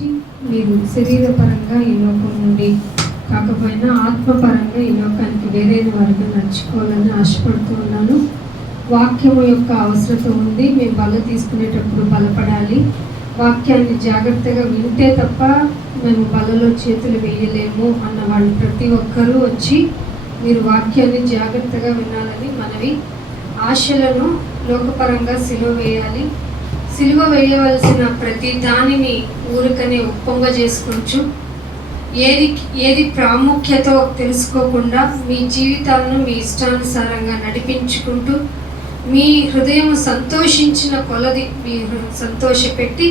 నుంచి మీరు శరీరపరంగా ఈ లోకం నుండి కాకపోయినా ఆత్మపరంగా ఈ లోకానికి వేరైన వారిగా నడుచుకోవాలని ఆశపడుతూ ఉన్నాను. వాక్యము యొక్క అవసరత ఉంది. మేము బల తీసుకునేటప్పుడు బలపడాలి. వాక్యాన్ని జాగ్రత్తగా వింటే తప్ప మేము బలలో చేతులు వేయలేము అన్న వాళ్ళు ప్రతి ఒక్కరూ వచ్చి మీరు వాక్యాన్ని జాగ్రత్తగా వినాలని మనవి. ఆశలను లోకపరంగా సిలువ వేయాలి. సిలువ వేయవలసిన ప్రతి దానిని ఊరికనే ఉప్పొంగ చేసుకుంటూ ఏది ప్రాముఖ్యతో తెలుసుకోకుండా మీ జీవితాలను మీ ఇష్టానుసారంగా నడిపించుకుంటూ మీ హృదయం సంతోషించిన కొలది మీరు సంతోషపెట్టి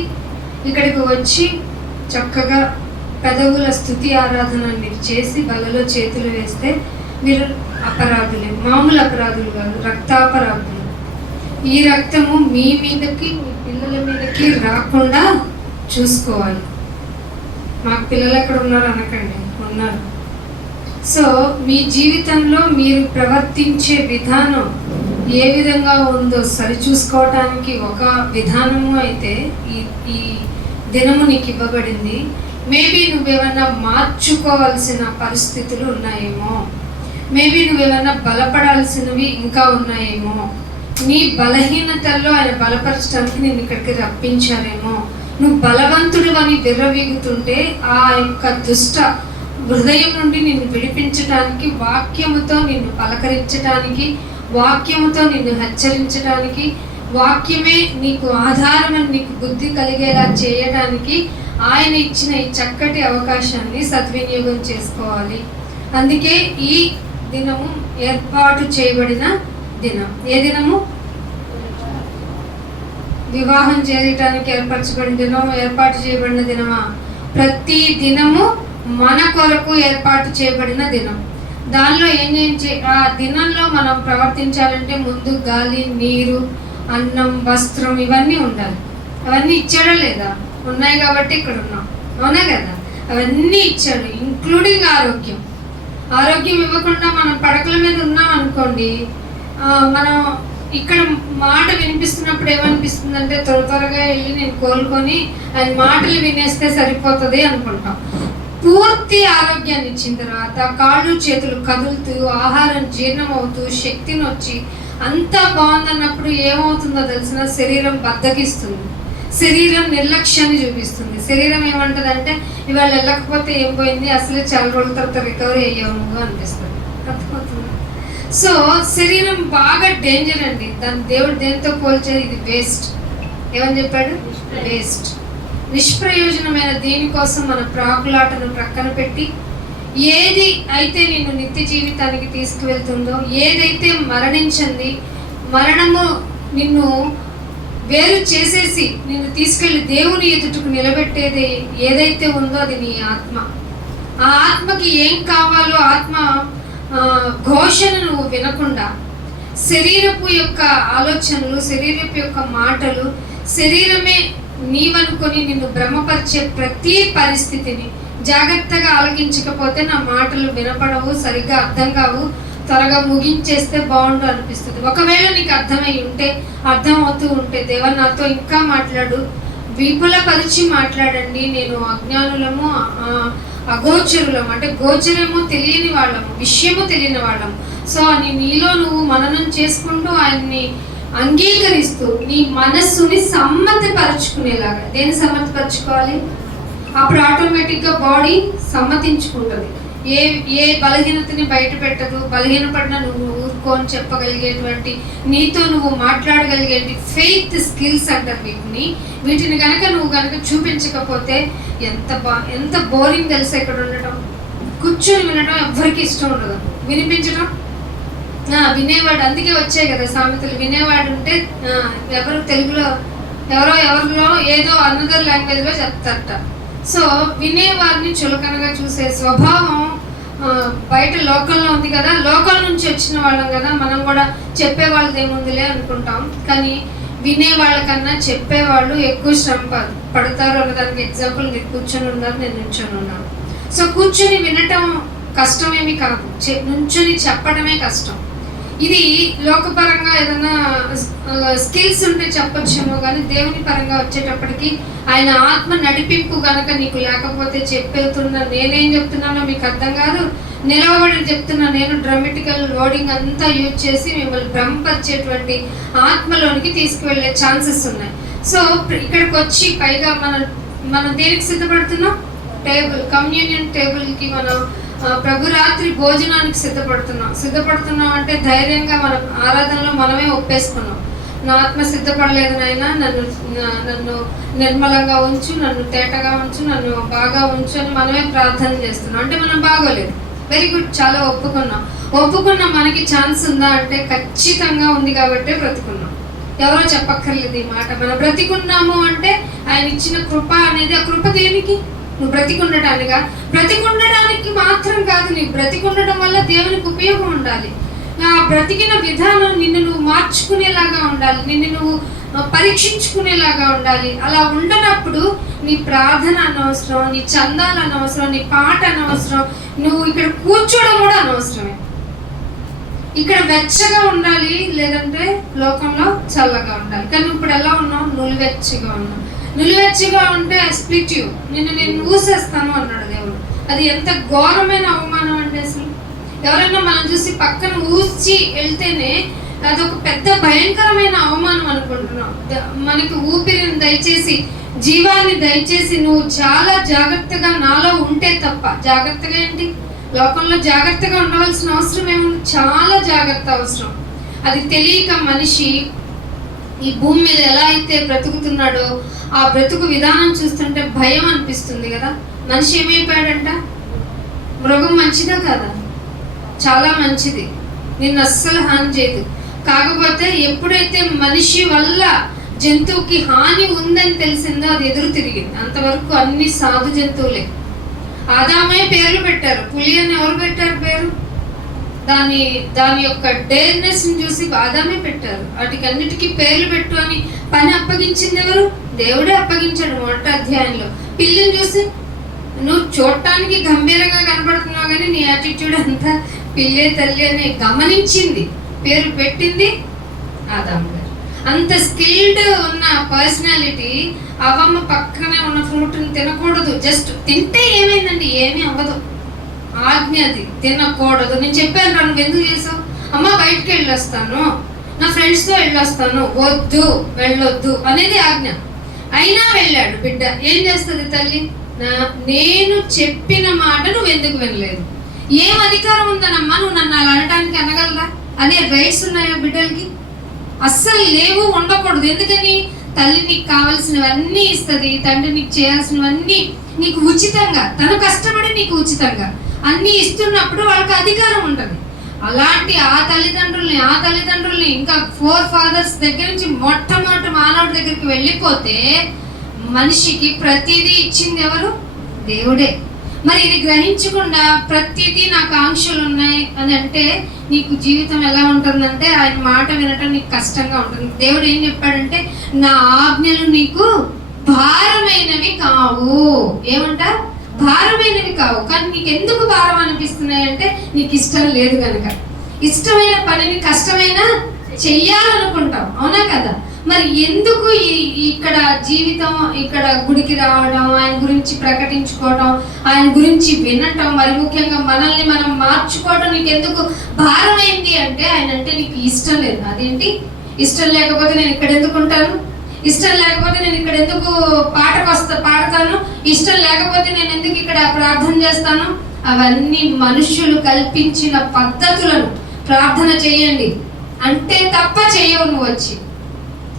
ఇక్కడికి వచ్చి చక్కగా పెదవుల స్తుతి ఆరాధన మీరు చేసి బలలో చేతులు వేస్తే మీరు అపరాధులే, మామూలు అపరాధులు కాదు, రక్తాపరాధులు. ఈ రక్తము మీ మీదకి మీ పిల్లల మీదకి రాకుండా చూసుకోవాలి. మాకు పిల్లలు ఎక్కడ ఉన్నారు అనకండి, ఉన్నారు. సో మీ జీవితంలో మీరు ప్రవర్తించే విధానం ఏ విధంగా ఉందో సరిచూసుకోవటానికి ఒక విధానము అయితే ఈ దినము నీకు ఇవ్వబడింది. మేబీ నువ్వేమన్నా మార్చుకోవాల్సిన పరిస్థితులు ఉన్నాయేమో, మేబీ నువ్వేమన్నా బలపడాల్సినవి ఇంకా ఉన్నాయేమో, నీ బలహీనతల్లో ఆయన బలపరచడానికి నేను ఇక్కడికి రప్పించారేమో, నువ్వు బలవంతుడు అని విర్రవీగుతుంటే ఆ యొక్క దుష్ట హృదయం నుండి నిన్ను విడిపించడానికి, వాక్యముతో నిన్ను పలకరించడానికి, వాక్యముతో నిన్ను హెచ్చరించడానికి, వాక్యమే నీకు ఆధారమని నీకు బుద్ధి కలిగేలా చేయడానికి ఆయన ఇచ్చిన ఈ చక్కటి అవకాశాన్ని సద్వినియోగం చేసుకోవాలి. అందుకే ఈ దినము ఏర్పాటు చేయబడిన దినం. ఏ దినము? వివాహం చేయడానికి ఏర్పరచబడిన దినం, ఏర్పాటు చేయబడిన దినమా? ప్రతి దినము మన కొరకు ఏర్పాటు చేయబడిన దినం. దానిలో ఆ దినంలో మనం ప్రవర్తించాలంటే ముందు గాలి, నీరు, అన్నం, వస్త్రం ఇవన్నీ ఉండాలి. అవన్నీ ఇచ్చాడా లేదా? ఉన్నాయి కాబట్టి ఇక్కడ ఉన్నాం, అవునా కదా? అవన్నీ ఇచ్చాడు, ఇంక్లూడింగ్ ఆరోగ్యం. ఆరోగ్యం ఇవ్వకుండా మనం పడకల మీద ఉన్నాం అనుకోండి, మనం ఇక్కడ మాట వినిపిస్తున్నప్పుడు ఏమనిపిస్తుంది అంటే త్వరగా వెళ్ళి నేను కోలుకొని ఆయన మాటలు వినేస్తే సరిపోతుంది అనుకుంటాం. పూర్తి ఆరోగ్యాన్ని ఇచ్చిన తర్వాత కాళ్ళు చేతులు కదులుతూ ఆహారం జీర్ణం అవుతూ శక్తిని వచ్చి అంతా బాగుందన్నప్పుడు ఏమవుతుందో తెలిసిన శరీరం బద్దకిస్తుంది, శరీరం నిర్లక్ష్యాన్ని చూపిస్తుంది. శరీరం ఏమంటదంటే ఇవాళ వెళ్ళకపోతే ఏం పోయింది, అసలే చాలా రోజుల తర్వాత రికవరీ అయ్యాము అనిపిస్తుంది. అర్థమవుతుంది? సో శరీరం బాగా డేంజర్ అండి. దాన్ని దేవుడు దేనితో పోల్చేది? ఇది వేస్ట్. ఏమని చెప్పాడు? వేస్ట్, నిష్ప్రయోజనమైన దీనికోసం మన ప్రాకులాటను ప్రక్కన పెట్టి ఏది అయితే నిన్ను నిత్య జీవితానికి తీసుకువెళ్తుందో, ఏదైతే మరణించింది, మరణము నిన్ను వేరు చేసేసి నిన్ను తీసుకెళ్లి దేవుని ఎదుటకు నిలబెట్టేది ఏదైతే ఉందో అది నీ ఆత్మ. ఆ ఆత్మకి ఏం కావాలో ఆత్మ ఘోషను నువ్వు వినకుండా శరీరపు యొక్క ఆలోచనలు, శరీరపు యొక్క మాటలు, శరీరమే నీవనుకొని నిన్ను భ్రమపరిచే ప్రతి పరిస్థితిని జాగ్రత్తగా ఆలకించకపోతే నా మాటలు వినపడవు, సరిగ్గా అర్థం కావు, త్వరగా ముగించేస్తే బాగుండు అనిపిస్తుంది. ఒకవేళ నీకు అర్థమై ఉంటే, అర్థం అవుతూ ఉంటే దేవా నాతో ఇంకా మాట్లాడు, విపులపరిచి మాట్లాడండి. నేను అజ్ఞానులము, అగోచరులము, అంటే గోచరము తెలియని వాళ్ళము, విషయము తెలియని వాళ్ళము. సో నీలో నువ్వు మననం చేసుకుంటూ ఆయన్ని అంగీకరిస్తూ నీ మనస్సుని సమ్మతిపరచుకునేలాగా. దేన్ని సమ్మతిపరచుకోవాలి? అప్పుడు ఆటోమేటిక్గా బాడీ సమ్మతించుకుంటుంది. ఏ బలహీనతని బయట పెట్టదు. బలహీనపడిన నువ్వు ఊరుకో అని చెప్పగలిగేటువంటి, నీతో నువ్వు మాట్లాడగలిగేటి ఫెయిత్ స్కిల్స్ అంటారు వీటిని కనుక నువ్వు కనుక చూపించకపోతే ఎంత బోరింగ్ తెలుసా ఇక్కడ ఉండటం. కూర్చొని వినడం ఎవ్వరికి ఇష్టం ఉండదు, వినిపించడం వినేవాడు. అందుకే వచ్చాయి కదా సామెతలు, వినేవాడు ఉంటే ఎవరు తెలుగులో ఎవరిలో ఏదో అనదర్ లాంగ్వేజ్లో చెప్తారట. సో వినేవారిని చులకనగా చూసే స్వభావం బయట లోకల్లో ఉంది కదా. లోకల్ నుంచి వచ్చిన వాళ్ళం కదా, మనం కూడా చెప్పేవాళ్ళది ఏముందిలే అనుకుంటాం. కానీ వినే వాళ్ళకన్నా చెప్పేవాళ్ళు ఎక్కువ శ్రమ పడతారు అన్నదానికి ఎగ్జాంపుల్ మీరు కూర్చొని ఉన్నారు, నేను నుంచొని ఉన్నాను. సో కూర్చొని వినటం కష్టమేమి కాదు, నుంచొని చెప్పడమే కష్టం. ఇది లోకపరంగా ఏదైనా స్కిల్స్ ఉంటే చెప్పొచ్చేమో, కానీ దేవుని పరంగా వచ్చేటప్పటికి ఆయన ఆత్మ నడిపింపు కనుక నీకు లేకపోతే చెప్పేస్తున్నా నేనేం చెప్తున్నానో మీకు అర్థం కాదు. నిలవబడి చెప్తున్నా నేను డ్రామాటికల్ వర్డింగ్ అంతా యూజ్ చేసి మిమ్మల్ని భ్రమపరిచేటువంటి ఆత్మలోనికి తీసుకువెళ్ళే ఛాన్సెస్ ఉన్నాయి. సో ఇక్కడికి వచ్చి పైగా మనం దేనికి సిద్ధపడుతున్నాం? కమ్యూనియన్ టేబుల్కి మనం ప్రభు రాత్రి భోజనానికి సిద్ధపడుతున్నాం అంటే ధైర్యంగా మనం ఆరాధనలో మనమే ఒప్పేసుకున్నాం. నా ఆత్మ సిద్ధపడలేదు నాయనా, నన్ను నిర్మలంగా ఉంచు, నన్ను తేటగా ఉంచు, నన్ను బాగా ఉంచు అని మనమే ప్రార్థన చేస్తున్నాం. అంటే మనం బాగోలేదు. వెరీ గుడ్, చాలా ఒప్పుకున్నాం. మనకి ఛాన్స్ ఉందా అంటే ఖచ్చితంగా ఉంది కాబట్టే బ్రతుకున్నాం. ఎవరో చెప్పక్కర్లేదు ఈ మాట. మనం బ్రతికున్నాము అంటే ఆయన ఇచ్చిన కృప అనేది, ఆ కృప దేనికి? నువ్వు బ్రతికుండటానికి మాత్రం కాదు, నీకు బ్రతికుండటం వల్ల దేవునికి ఉపయోగం ఉండాలి. ఆ బ్రతికిన విధానం నిన్ను నువ్వు మార్చుకునేలాగా ఉండాలి, నిన్ను నువ్వు పరీక్షించుకునేలాగా ఉండాలి. అలా ఉండనప్పుడు నీ ప్రార్థన అనవసరం, నీ చందాలు అనవసరం, నీ పాట అనవసరం, నువ్వు ఇక్కడ కూర్చోవడం కూడా అనవసరమే. ఇక్కడ వెచ్చగా ఉండాలి, లేదంటే లోకంలో చల్లగా ఉండాలి. కానీ ఇప్పుడు ఎలా ఉన్నావు? నులివెచ్చగా ఉన్నావు. నిలువెచ్చగా ఉంటే స్ప్లిట్ యూ, నేను ఊసేస్తాను అన్నాడు దేవుడు. అది ఎంత ఘోరమైన అవమానం అంటే అసలు ఎవరైనా మనం చూసి పక్కన ఊసి వెళ్తేనే అదొక పెద్ద భయంకరమైన అవమానం అనుకుంటున్నాం. మనకి ఊపిరిని దయచేసి, జీవాన్ని దయచేసి నువ్వు చాలా జాగ్రత్తగా నాలో ఉంటే తప్ప, జాగ్రత్తగా ఏంటి, లోకంలో జాగ్రత్తగా ఉండవలసిన అవసరం ఏముంది? చాలా జాగ్రత్త అవసరం. అది తెలియక మనిషి ఈ భూమి మీద ఎలా అయితే బ్రతుకుతున్నాడో ఆ బ్రతుకు విధానం చూస్తుంటే భయం అనిపిస్తుంది కదా. మనిషి ఏమైపోయాడంట? మృగం మంచిదా కదా? చాలా మంచిది, నిన్ను అస్సలు హాని చేయదు. కాకపోతే ఎప్పుడైతే మనిషి వల్ల జంతువుకి హాని ఉందని తెలిసిందో అది ఎదురు తిరిగింది. అంతవరకు అన్ని సాధు జంతువులే. ఆదామే పేర్లు పెట్టారు. పులి అని ఎవరు పెట్టారు పేరు? దాని యొక్క డేర్నెస్ ని చూసి ఆదామే పెట్టారు. వాటికి అన్నిటికీ పేర్లు పెట్టు అని పని అప్పగించింది ఎవరు? దేవుడే అప్పగించాడు. మొదటి అధ్యాయంలో పిల్లిని చూసి నువ్వు చూడటానికి గంభీరంగా కనపడుతున్నావు కానీ నీ యాటిట్యూడ్ అంతా పిల్లే తల్లి అని గమనించింది, పేరు పెట్టింది ఆదాము గారు. అంత స్కిల్డ్ ఉన్న పర్సనాలిటీ అవమ్మ పక్కనే ఉన్న ఫ్రూట్ని తినకూడదు. జస్ట్ తింటే ఏమైందండి? ఏమీ అవ్వదు. ఆజ్ఞ అది, తినకూడదు. నేను చెప్పాను రా, నువ్వు ఎందుకు చేసావు? అమ్మ బయటకు వెళ్ళొస్తాను, నా ఫ్రెండ్స్తో వెళ్ళొస్తాను, వద్దు వెళ్ళొద్దు అనేది ఆజ్ఞ. అయినా వెళ్ళాడు బిడ్డ. ఏం చేస్తుంది తల్లి? నేను చెప్పిన మాట నువ్వు ఎందుకు వినలేదు? ఏం అధికారం ఉందనమ్మా నువ్వు నన్ను అలా అనటానికి? అనగలరా? అనే రైట్స్ ఉన్నాయో బిడ్డలకి? అస్సలు లేవు, ఉండకూడదు. ఎందుకని? తల్లి నీకు కావాల్సినవన్నీ ఇస్తుంది, తండ్రి నీకు చేయాల్సినవన్నీ నీకు ఉచితంగా, తను కష్టపడి నీకు ఉచితంగా అన్నీ ఇస్తున్నప్పుడు వాళ్ళకి అధికారం ఉంటుంది. అలాంటి ఆ తల్లిదండ్రుల్ని ఇంకా 4 fathers దగ్గర నుంచి మొట్టమొదటి మానవుడి దగ్గరికి వెళ్ళిపోతే మనిషికి ప్రతిదీ ఇచ్చింది ఎవరు? దేవుడే. మరి ఇది గ్రహించకుండా ప్రతిదీ నాకు ఆంక్షలు ఉన్నాయి అని అంటే నీకు జీవితం ఎలా ఉంటుందంటే ఆయన మాట వినటం నీకు కష్టంగా ఉంటుంది. దేవుడు ఏం చెప్పాడంటే నా ఆజ్ఞలు నీకు భారమైనవి కావు. ఏమంట? భారమైనవి కావు. కానీ నీకు ఎందుకు భారం అనిపిస్తున్నాయి అంటే నీకు ఇష్టం లేదు కనుక. ఇష్టమైన పనిని కష్టమైనా చెయ్యాలనుకుంటాం, అవునా కదా? మరి ఎందుకు ఇక్కడ జీవితం, ఇక్కడ గుడికి రావడం, ఆయన గురించి ప్రకటించుకోవడం, ఆయన గురించి వినటం, మరి ముఖ్యంగా మనల్ని మనం మార్చుకోవడం నీకు ఎందుకు భారమైంది అంటే ఆయన అంటే నీకు ఇష్టం లేదు. అదేంటి? ఇష్టం లేకపోతే నేను ఇక్కడ ఎందుకు ఉంటాను? ఇష్టం లేకపోతే నేను ఇక్కడ ఎందుకు పాడతాను? ఇష్టం లేకపోతే నేను ఎందుకు ఇక్కడ ప్రార్థన చేస్తాను? అవన్నీ మనుష్యులు కల్పించిన పద్ధతులను. ప్రార్థన చేయండి అంటే తప్ప చేయవు నువ్వు వచ్చి.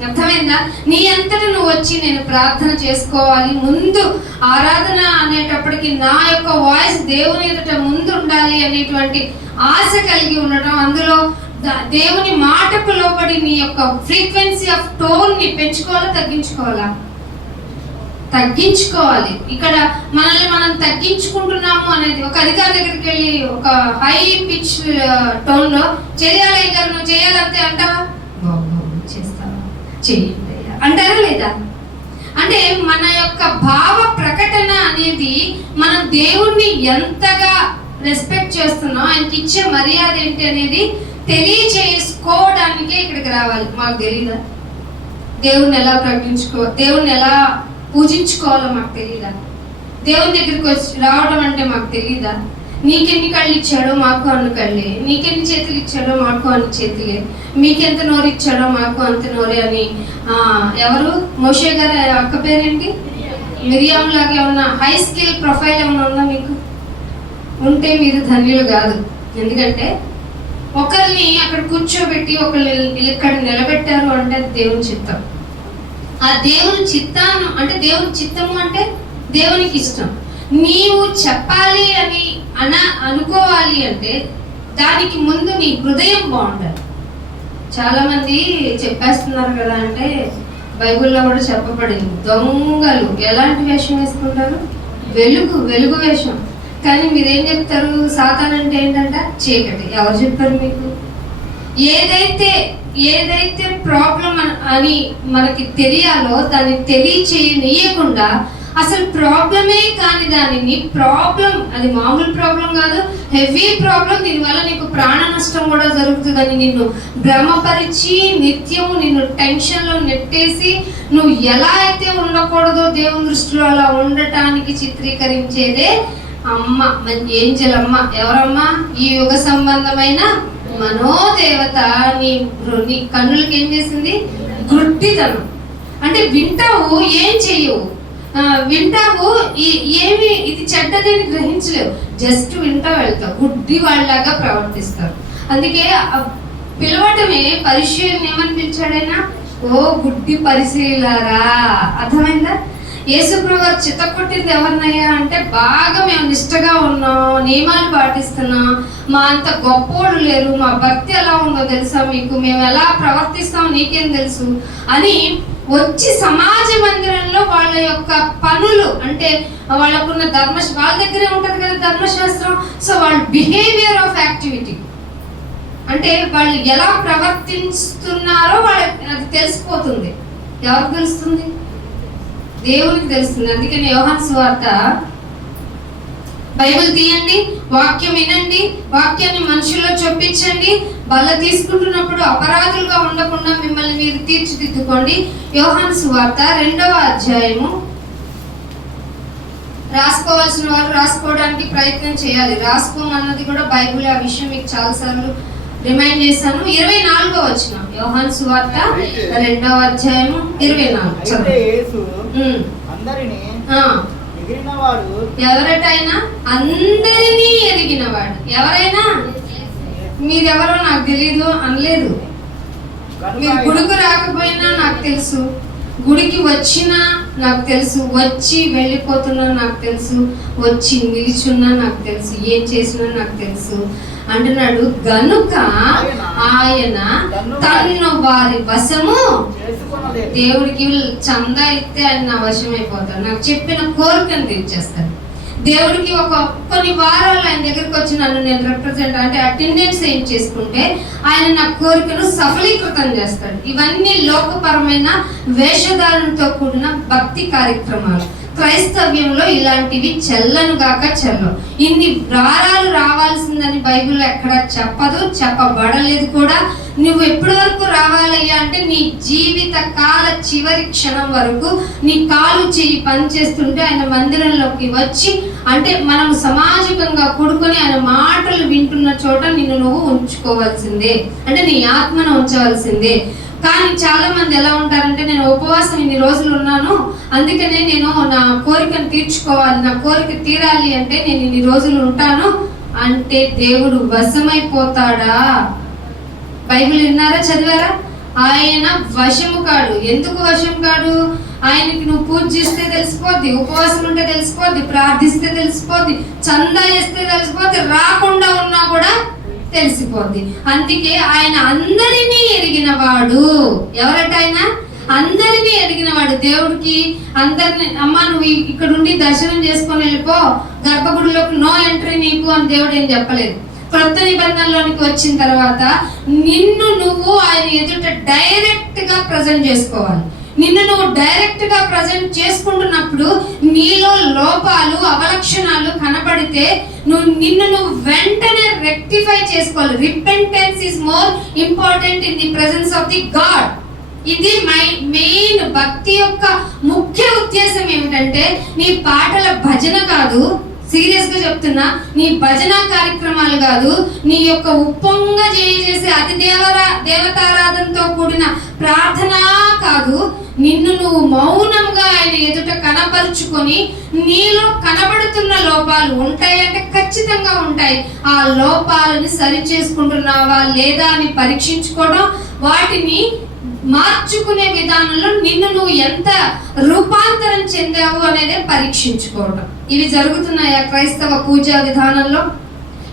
అర్థమైందా? నీ అంతటా నువ్వు వచ్చి నేను ప్రార్థన చేసుకోవాలి, ముందు ఆరాధన అనేటప్పటికి నా యొక్క వాయిస్ దేవుని ఎదుట ముందు ఉండాలి అనేటువంటి ఆశ కలిగి ఉండటం, అందులో దేవుని మాటకు లోబడి నీ యొక్క ఫ్రీక్వెన్సీ ఆఫ్ టోన్ ని పెంచుకోవాలా తగ్గించుకోవాలా? తగ్గించుకోవాలి. ఇక్కడ మనల్ని మనం తగ్గించుకుంటున్నాము అనేది, ఒక అధికారి దగ్గరికి వెళ్ళి ఒక హై పిచ్ టోన్ లో చేయాలి గారు నువ్వు చేయాలంటే అంటావా? చేస్తావా? చేయండి అంటారా లేదా? అంటే మన యొక్క భావ ప్రకటన అనేది మనం దేవుణ్ణి ఎంతగా రెస్పెక్ట్ చేస్తున్నాం, ఆయనకి ఇచ్చే మర్యాద ఏంటి అనేది తెలియచేసుకోవడానికే ఇక్కడికి రావాలి. మాకు తెలీదా దేవుణ్ణి ఎలా దేవుణ్ణి ఎలా పూజించుకోవాలో మాకు తెలీదా? దేవుని దగ్గరికి వచ్చి రావడం అంటే మాకు తెలీదా? నీకెన్ని కళ్ళు ఇచ్చాడో మాకు అన్ని కళ్ళే, నీకెన్ని చేతులు ఇచ్చాడో మాకు అన్ని చేతులే, మీకెంత నోరు ఇచ్చాడో మాకు అంత నోరే అని ఎవరు మోషే గారు అక్క పేరేంటి? మిరియాం లాగా ఏమన్నా హై స్కిల్ ప్రొఫైల్ ఏమన్నా ఉందా మీకు? ఉంటే మీరు ధన్యులు కాదు. ఎందుకంటే ఒకరిని అక్కడ కూర్చోబెట్టి ఒకరిని ఇక్కడ నిలబెట్టారు అంటే దేవుని చిత్తం. ఆ దేవుని చిత్తాన్ని అంటే దేవుని చిత్తము అంటే దేవునికి ఇష్టం. నీవు చెప్పాలి అని అనుకోవాలి అంటే దానికి ముందు నీ హృదయం బాగుండాలి. చాలా మంది చెప్పేస్తున్నారు కదా అంటే బైబిల్లో కూడా చెప్పబడింది, దొంగలు ఎలాంటి వేషం వేసుకుంటారు? వెలుగు వేషం. కానీ మీరేం చెప్తారు? సాతాన్ అంటే ఏంటంట చీకటి. ఎవరు చెప్పారు మీకు? ఏదైతే ప్రాబ్లం అని మనకి తెలియాలో దాన్ని తెలియచేయనీయకుండా అసలు ప్రాబ్లమే కాని దానిని ప్రాబ్లం, అది మామూలు ప్రాబ్లం కాదు, హెవీ ప్రాబ్లం, దీనివల్ల నీకు ప్రాణ నష్టం కూడా జరుగుతుందని నిన్ను భ్రమపరిచి నిత్యము నిన్ను టెన్షన్లో నెట్టేసి నువ్వు ఎలా అయితే ఉండకూడదో దేవుని దృష్టిలో అలా ఉండటానికి చిత్రీకరించేదే అమ్మ, ఏంజెల్ అమ్మ. ఎవరమ్మా? ఈ యుగ సంబంధమైన మనోదేవత నీ కన్నులకి ఏం చేసింది? గుడ్డితనం. అంటే వింటావు, ఏం చెయ్యవు, వింటావు, ఏమి ఇది చెడ్డదేని గ్రహించలేవు, జస్ట్ వింటా వెళ్తావు, గుడ్డి వాళ్ళలాగా ప్రవర్తిస్తారు. అందుకే పిలవటమే పరిశీలన ఏమని పిలిచాడైనా? ఓ గుడ్డి పరిశీలారా. అర్థమైందా? యేసుప్రభు చిత్తకొట్టింది ఎవరినయ్యా అంటే బాగా మేము నిష్టగా ఉన్నాం, నియమాలు పాటిస్తున్నాం, మా అంత గొప్పోళ్ళు లేరు, మా భక్తి ఎలా ఉందో తెలుసా మీకు, మేము ఎలా ప్రవర్తిస్తామో నీకేం తెలుసు అని వచ్చి సమాజ మందిరంలో వాళ్ళ యొక్క పనులు అంటే వాళ్ళకున్న వాళ్ళ దగ్గరే ఉంటుంది కదా ధర్మశాస్త్రం. సో వాళ్ళ బిహేవియర్ ఆఫ్ యాక్టివిటీ అంటే వాళ్ళు ఎలా ప్రవర్తిస్తున్నారో వాళ్ళకి అది తెలిసిపోతుంది. ఎవరికి తెలుస్తుంది? దేవునికి తెలుస్తుంది. అందుకని యోహాను సువార్త బైబిల్ తీయండి, వాక్యం వినండి, వాక్యాన్ని మనుషుల్లో చొప్పించండి, బల్ల తీసుకుంటున్నప్పుడు అపరాధులుగా ఉండకుండా మిమ్మల్ని మీరు తీర్చిదిద్దుకోండి. యోహాను సువార్త 2వ అధ్యాయము. రాసుకోవాల్సిన వారు రాసుకోవడానికి ప్రయత్నం చేయాలి. రాసుకోమన్నది కూడా బైబిల్, ఆ విషయం మీకు చాలాసార్లు రిమైండ్ చేశాను. 24వ వచనం యోహాను సువార్త 2వ అధ్యాయము 24. ఎవరటైనా అందరినీ ఎరిగినవాడు. ఎవరైనా మీరెవరో నాకు తెలీదు అనలేదు. మీరు గుడికి రాకపోయినా నాకు తెలుసు, గుడికి వచ్చినా నాకు తెలుసు, వచ్చి వెళ్ళిపోతున్నా నాకు తెలుసు, వచ్చి నిలిచున్నా నాకు తెలుసు, ఏం చేసినా నాకు తెలుసు అంటున్నాడు. గనుక ఆయన తన్ను వారి వశము, దేవుడికి చందా ఇస్తే ఆయన నా వశం అయిపోతాడు, నాకు చెప్పిన కోరికను తీర్చేస్తాడు. దేవుడికి కొన్ని వారాలు ఆయన దగ్గరికి వచ్చి నన్ను నేను రిప్రజెంట్ అంటే అటెండెన్స్ ఏం చేసుకుంటే ఆయన నా కోరికను సఫలీకృతం చేస్తాడు. ఇవన్నీ లోకపరమైన వేషధారణతో కూడిన భక్తి కార్యక్రమాలు. క్రైస్తవ్యంలో ఇలాంటివి చెల్లను గాక చెల్లవు. ఇన్ని వారాలు రావాల్సిందని బైబిల్లో ఎక్కడ చెప్పదు, చెప్పబడలేదు కూడా. నువ్వు ఎప్పటి వరకు రావాలయ్యా అంటే నీ జీవిత కాల చివరి క్షణం వరకు నీ కాలు చెయ్యి పనిచేస్తుంటే ఆయన మందిరంలోకి వచ్చి అంటే మనం సామాజికంగా కూడుకొని ఆయన మాటలు వింటున్న చోట నిన్ను నువ్వు ఉంచుకోవాల్సిందే, అంటే నీ ఆత్మను ఉంచవలసిందే. కానీ చాలా మంది ఎలా ఉంటారంటే నేను ఉపవాసం ఇన్ని రోజులు ఉన్నాను, అందుకనే నేను నా కోరికను తీర్చుకోవాలి, నా కోరిక తీరాలి అంటే నేను ఇన్ని రోజులు ఉంటాను అంటే దేవుడు వశమైపోతాడా? బైబిల్ విన్నారా, చదివారా? ఆయన వశము కాడు. ఎందుకు వశం కాడు? ఆయనకి నువ్వు పూజ చేస్తే తెలిసిపోద్ది, ఉపవాసం ఉంటే తెలిసిపోద్ది, ప్రార్థిస్తే తెలిసిపోద్ది, చందా చేస్తే తెలిసిపోద్ది, రాకుండా ఉన్నా కూడా తెలిసిపోద్ది. అందుకే ఆయన అందరినీ ఎరిగిన వాడు. ఎవరట ఆయన? అందరినీ ఎరిగిన వాడు. దేవుడికి అందరిని అమ్మ నువ్వు ఇక్కడ ఉండి దర్శనం చేసుకొని వెళ్ళిపో, గర్భగుడిలోకి నో ఎంట్రీ నీకు అని దేవుడు ఏం చెప్పలేదు. కొత్త నిబంధనలోనికి వచ్చిన తర్వాత నిన్ను నువ్వు ఆయన ఎదుట డైరెక్ట్ గా ప్రజెంట్ చేసుకోవాలి. నిన్ను నువ్వు డైరెక్ట్ గా ప్రజెంట్ చేసుకుంటున్నప్పుడు నీలో లోపాలు అవలక్షణాలు కనబడితే నిన్ను నువ్వు వెంటనే రెక్టిఫై చేసుకోవాలి. Repentance is more important in the presence of the God. ఇది మెయిన్ భక్తి యొక్క ముఖ్య ఉద్దేశం ఏమిటంటే నీ పాటల భజన కాదు, సీరియస్ గా చెప్తున్నా, నీ భజన కార్యక్రమాలు కాదు, నీ యొక్క ఉప్పొంగ చేసే అతి దేవతారాధనతో కూడిన ప్రార్థన కాదు. నిన్ను నువ్వు మౌనంగా ఆయన ఎదుట కనపరుచుకొని నీలో కనబడుతున్న లోపాలు ఉంటాయంటే ఖచ్చితంగా ఉంటాయి. ఆ లోపాలను సరి చేసుకుంటున్నావా లేదా అని పరీక్షించుకోవడం, వాటిని మార్చుకునే విధానంలో నిన్ను నువ్వు ఎంత రూపాంతరం చెందావు అనేది పరీక్షించుకోవడం. ఇవి జరుగుతున్నాయా క్రైస్తవ పూజా విధానంలో?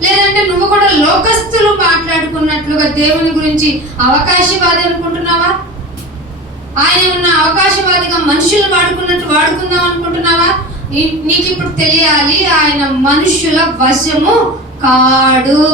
లేదంటే నువ్వు కూడా లోకస్తులు మాట్లాడుకున్నట్లుగా దేవుని గురించి అవకాశవాది అనుకుంటున్నావా? ఆయన ఉన్న అవకాశవాదిగా మనుషులు వాడుకుందాం అనుకుంటున్నావా? నీకు ఇప్పుడు తెలియాలి, ఆయన మనుషుల వశము కాడు.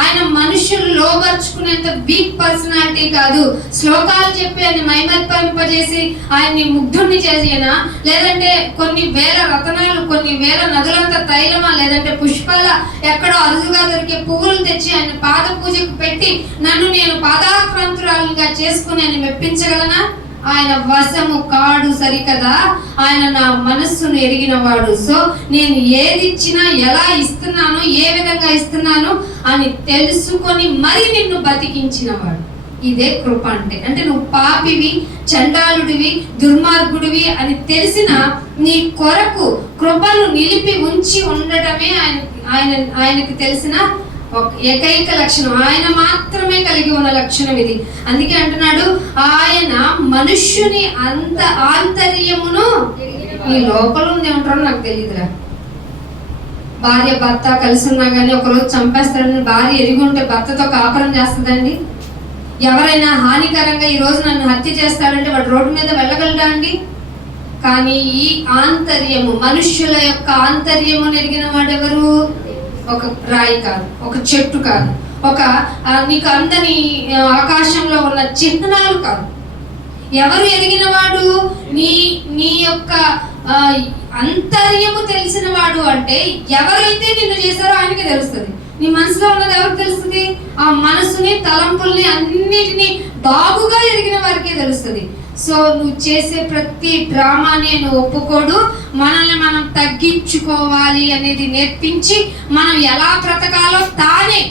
ఆయన మనుషులు లోబర్చుకునేంత వీక్ పర్సనాలిటీ కాదు. శ్లోకాలు చెప్పి ఆయన మైమర్పింపజేసి ఆయన్ని ముగ్ధుణ్ణి చేసేనా, లేదంటే కొన్ని వేల రతనాలు, కొన్ని వేల నదులంత తైలమా, లేదంటే పుష్పాల ఎక్కడో అరుదుగా దొరికే పువ్వులు తెచ్చి ఆయన పాద పూజకు పెట్టి నన్ను నేను పాదాక్రాంతురాలుగా చేసుకుని ఆయన మెప్పించగలనా? ఆయన వశము కాడు సరికదా. ఆయన నా మనస్సును ఎరిగినవాడు. సో నేను ఏది ఇచ్చినా, ఎలా ఇస్తున్నాను, ఏ విధంగా ఇస్తున్నాను అని తెలుసుకొని మరి నిన్ను బతికించినవాడు. ఇదే కృప అంటే. అంటే నువ్వు పాపివి, చండాలుడివి, దుర్మార్గుడివి అని తెలిసిన నీ కొరకు కృపను నిలిపి ఉంచి ఉండటమే ఆయనకి తెలిసిన ఏకైక లక్షణం. ఆయన మాత్రమే కలిగి ఉన్న లక్షణం ఇది. అందుకే అంటున్నాడు, ఆయన మనుష్యుని ఆంతర్యమును ఈ లోపల ఉంది అంటారో నాకు తెలియదురా. భార్య భర్త కలిసి ఉన్నా కానీ ఒకరోజు చంపేస్తాడని భార్య ఎరిగి ఉంటే భర్తతో కాపురం చేస్తుందండి? ఎవరైనా హానికరంగా ఈ రోజు నన్ను హత్య చేస్తాడంటే వాడు రోడ్డు మీద వెళ్ళగలడా అండి? కానీ ఈ ఆంతర్యము, మనుష్యుల యొక్క ఆంతర్యము ఎరిగిన వాడెవరు? ఒక రాయి కాదు, ఒక చెట్టు కాదు, ఒక నీకు అందని ఆకాశంలో ఉన్న చిహ్నాలు కాదు. ఎవరు ఎదిగిన వాడు? నీ యొక్క అంతర్యము తెలిసిన వాడు. అంటే ఎవరైతే నిన్ను చేశారో ఆయనకే తెలుస్తుంది. నీ మనసులో ఉన్నది ఎవరికి తెలుస్తుంది? ఆ మనసుని, తలంపుల్ని అన్నిటినీ బాగుగా ఎరిగిన వారికే తెలుస్తుంది. సో నువ్వు చేసే ప్రతి డ్రామాని నువ్వు ఒప్పుకోడు. మనల్ని మనం తగ్గించుకోవాలి అనేది నేర్పించి మనం ఎలా బ్రతకాలో తానే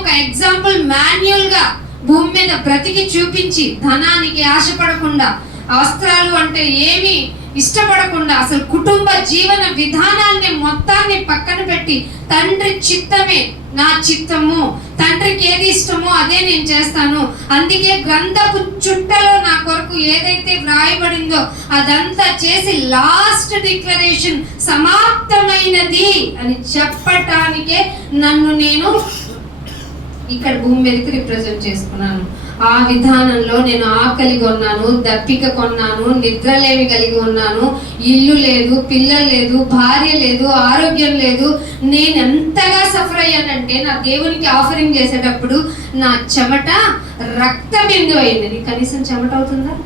ఒక ఎగ్జాంపుల్ మాన్యువల్ గా భూమి మీద బ్రతికి చూపించి, ధనానికి ఆశపడకుండా, వస్త్రాలు అంటే ఏమి ఇష్టపడకుండా, అసలు కుటుంబ జీవన విధానాన్ని మొత్తాన్ని పక్కన పెట్టి తండ్రి చిత్తమే నా చిత్తము, తండ్రికి ఏది ఇష్టమో అదే నేను చేస్తాను, అందుకే గ్రంథపు చుట్టలో నా కొరకు ఏదైతే వ్రాయబడిందో అదంతా చేసి లాస్ట్ డిక్లరేషన్ సమాప్తమైనది అని చెప్పటానికే నన్ను నేను ఇక్కడ భూమి మీదకి రిప్రజెంట్ చేసుకున్నాను. ఆ విధానంలో నేను ఆకలి కొన్నాను, దప్పిక కొన్నాను, నిద్రలేమి కలిగి ఉన్నాను, ఇల్లు లేదు, పిల్లలు లేదు, భార్య లేదు, ఆరోగ్యం లేదు. నేను ఎంతగా సఫర్ అయ్యానంటే నా దేవునికి ఆఫరింగ్ చేసేటప్పుడు నా చెమట రక్త బిందు అయింది. కనీసం చెమట అవుతుందా?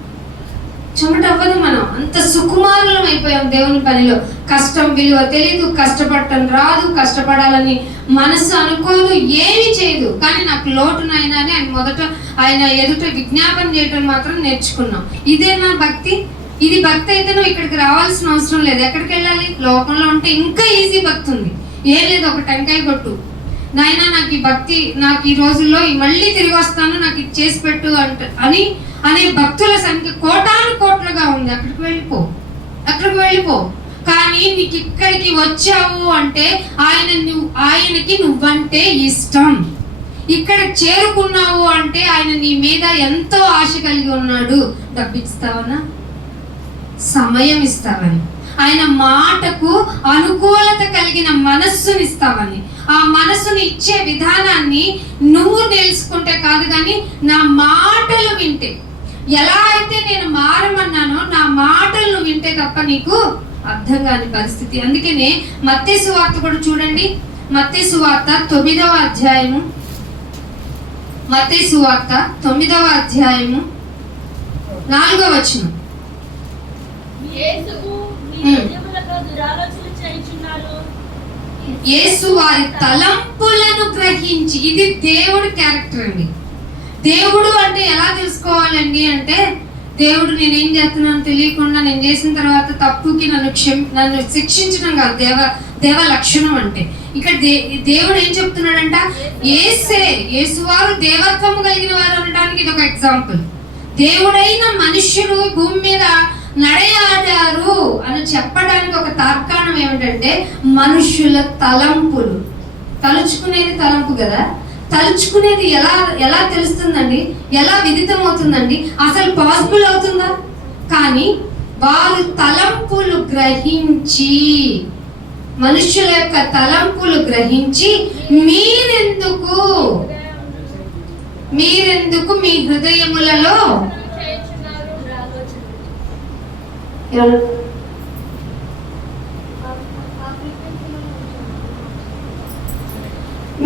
చెమట అవ్వదు. మనం అంత సుకుమారులం అయిపోయాం దేవుని పనిలో. కష్టం విలువ తెలియదు, కష్టపడటం రాదు, కష్టపడాలని మనసు అనుకోదు, ఏమి చేయదు. కానీ నాకు లోటునైనా అని ఆయన ఎదుట విజ్ఞాపన చేయటం మాత్రం నేర్చుకున్నాం. ఇదే నా భక్తి. ఇది భక్తి అయితే నువ్వు ఇక్కడికి రావాల్సిన అవసరం లేదు. ఎక్కడికి వెళ్ళాలి? లోకంలో ఉంటే ఇంకా ఈజీ భక్తి ఉంది. ఏం లేదు, ఒక టెంకాయ కొట్టు, నాయనా నాకు ఈ భక్తి, నాకు ఈ రోజుల్లో మళ్ళీ తిరిగి వస్తాను, నాకు ఇది చేసి పెట్టు అనే భక్తుల సంఖ్య కోటాను కోట్లుగా ఉంది. అక్కడికి వెళ్ళిపో. కానీ నీకు ఇక్కడికి వచ్చావు అంటే ఆయనకి నువ్వంటే ఇష్టం. ఇక్కడ చేరుకున్నావు అంటే ఆయన నీ మీద ఎంతో ఆశ కలిగి ఉన్నాడు. డబ్బిస్తావనా? సమయం ఇస్తావని, ఆయన మాటకు అనుకూలత కలిగిన మనస్సునిస్తావని, ఆ మనసుని ఇచ్చే విధానాన్ని నువ్వు తెలుసుకుంటే కాదు, కానీ నా మాటలు వింటే, ఎలా అయితే నేను మారమన్నానో నా మాటలు వింటే తప్ప నీకు అర్థం కాని పరిస్థితి. అందుకనే మత్తయి సువార్త కూడా చూడండి. మత్తయి సువార్త 9వ అధ్యాయము, మత్తయి సువార్త 9వ అధ్యాయము 4వ వచనం. యేసు వారి తలంపులను గ్రహించి, ఇది దేవుడి క్యారెక్టర్ అండి. దేవుడు అంటే ఎలా తెలుసుకోవాలండి అంటే, దేవుడు నేనేం చేస్తున్నాను తెలియకుండా నేను చేసిన తర్వాత తప్పుకి నన్ను శిక్షించడం కాదు దేవ లక్షణం అంటే. ఇక్కడ దేవుడు ఏం చెప్తున్నాడంట, యేసువారు దేవత్వము కలిగిన వారు అనడానికి ఇది ఒక ఎగ్జాంపుల్. దేవుడైన మనుష్యుడు భూమి మీద నడయాడారు అని చెప్పడానికి ఒక తార్కాణం ఏమిటంటే, మనుష్యుల తలంపులు. తలుచుకునేది తలంపు కదా, తలుచుకునేది ఎలా తెలుస్తుందండి, ఎలా విదితం అవుతుందండి, అసలు పాసిబుల్ అవుతుందా? కానీ వారు తలంపులు గ్రహించి, మనుష్యుల యొక్క తలంపులు గ్రహించి మీరెందుకు మీ హృదయములలో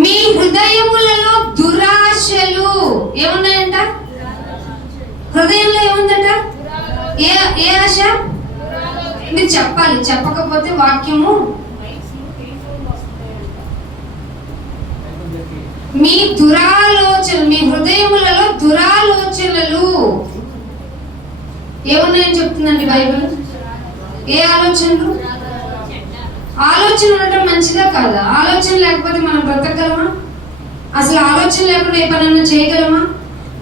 మీ హృదయములలో దురాశలు ఏమున్నాయంట? హృదయంలో ఏముందంట? ఏ ఆశ? మీరు చెప్పాలి, చెప్పకపోతే వాక్యము. మీ దురాలోచన, మీ హృదయములలో దురాలోచనలు ఏమున్నాయని చెప్తుందండి బైబిల్. ఏ ఆలోచనలు? ఆలోచన ఉండటం మంచిదా కాదా? ఆలోచన లేకపోతే మనం బ్రతకగలమా? అసలు ఆలోచన లేకుండా ఏ పనన్నా చేయగలమా?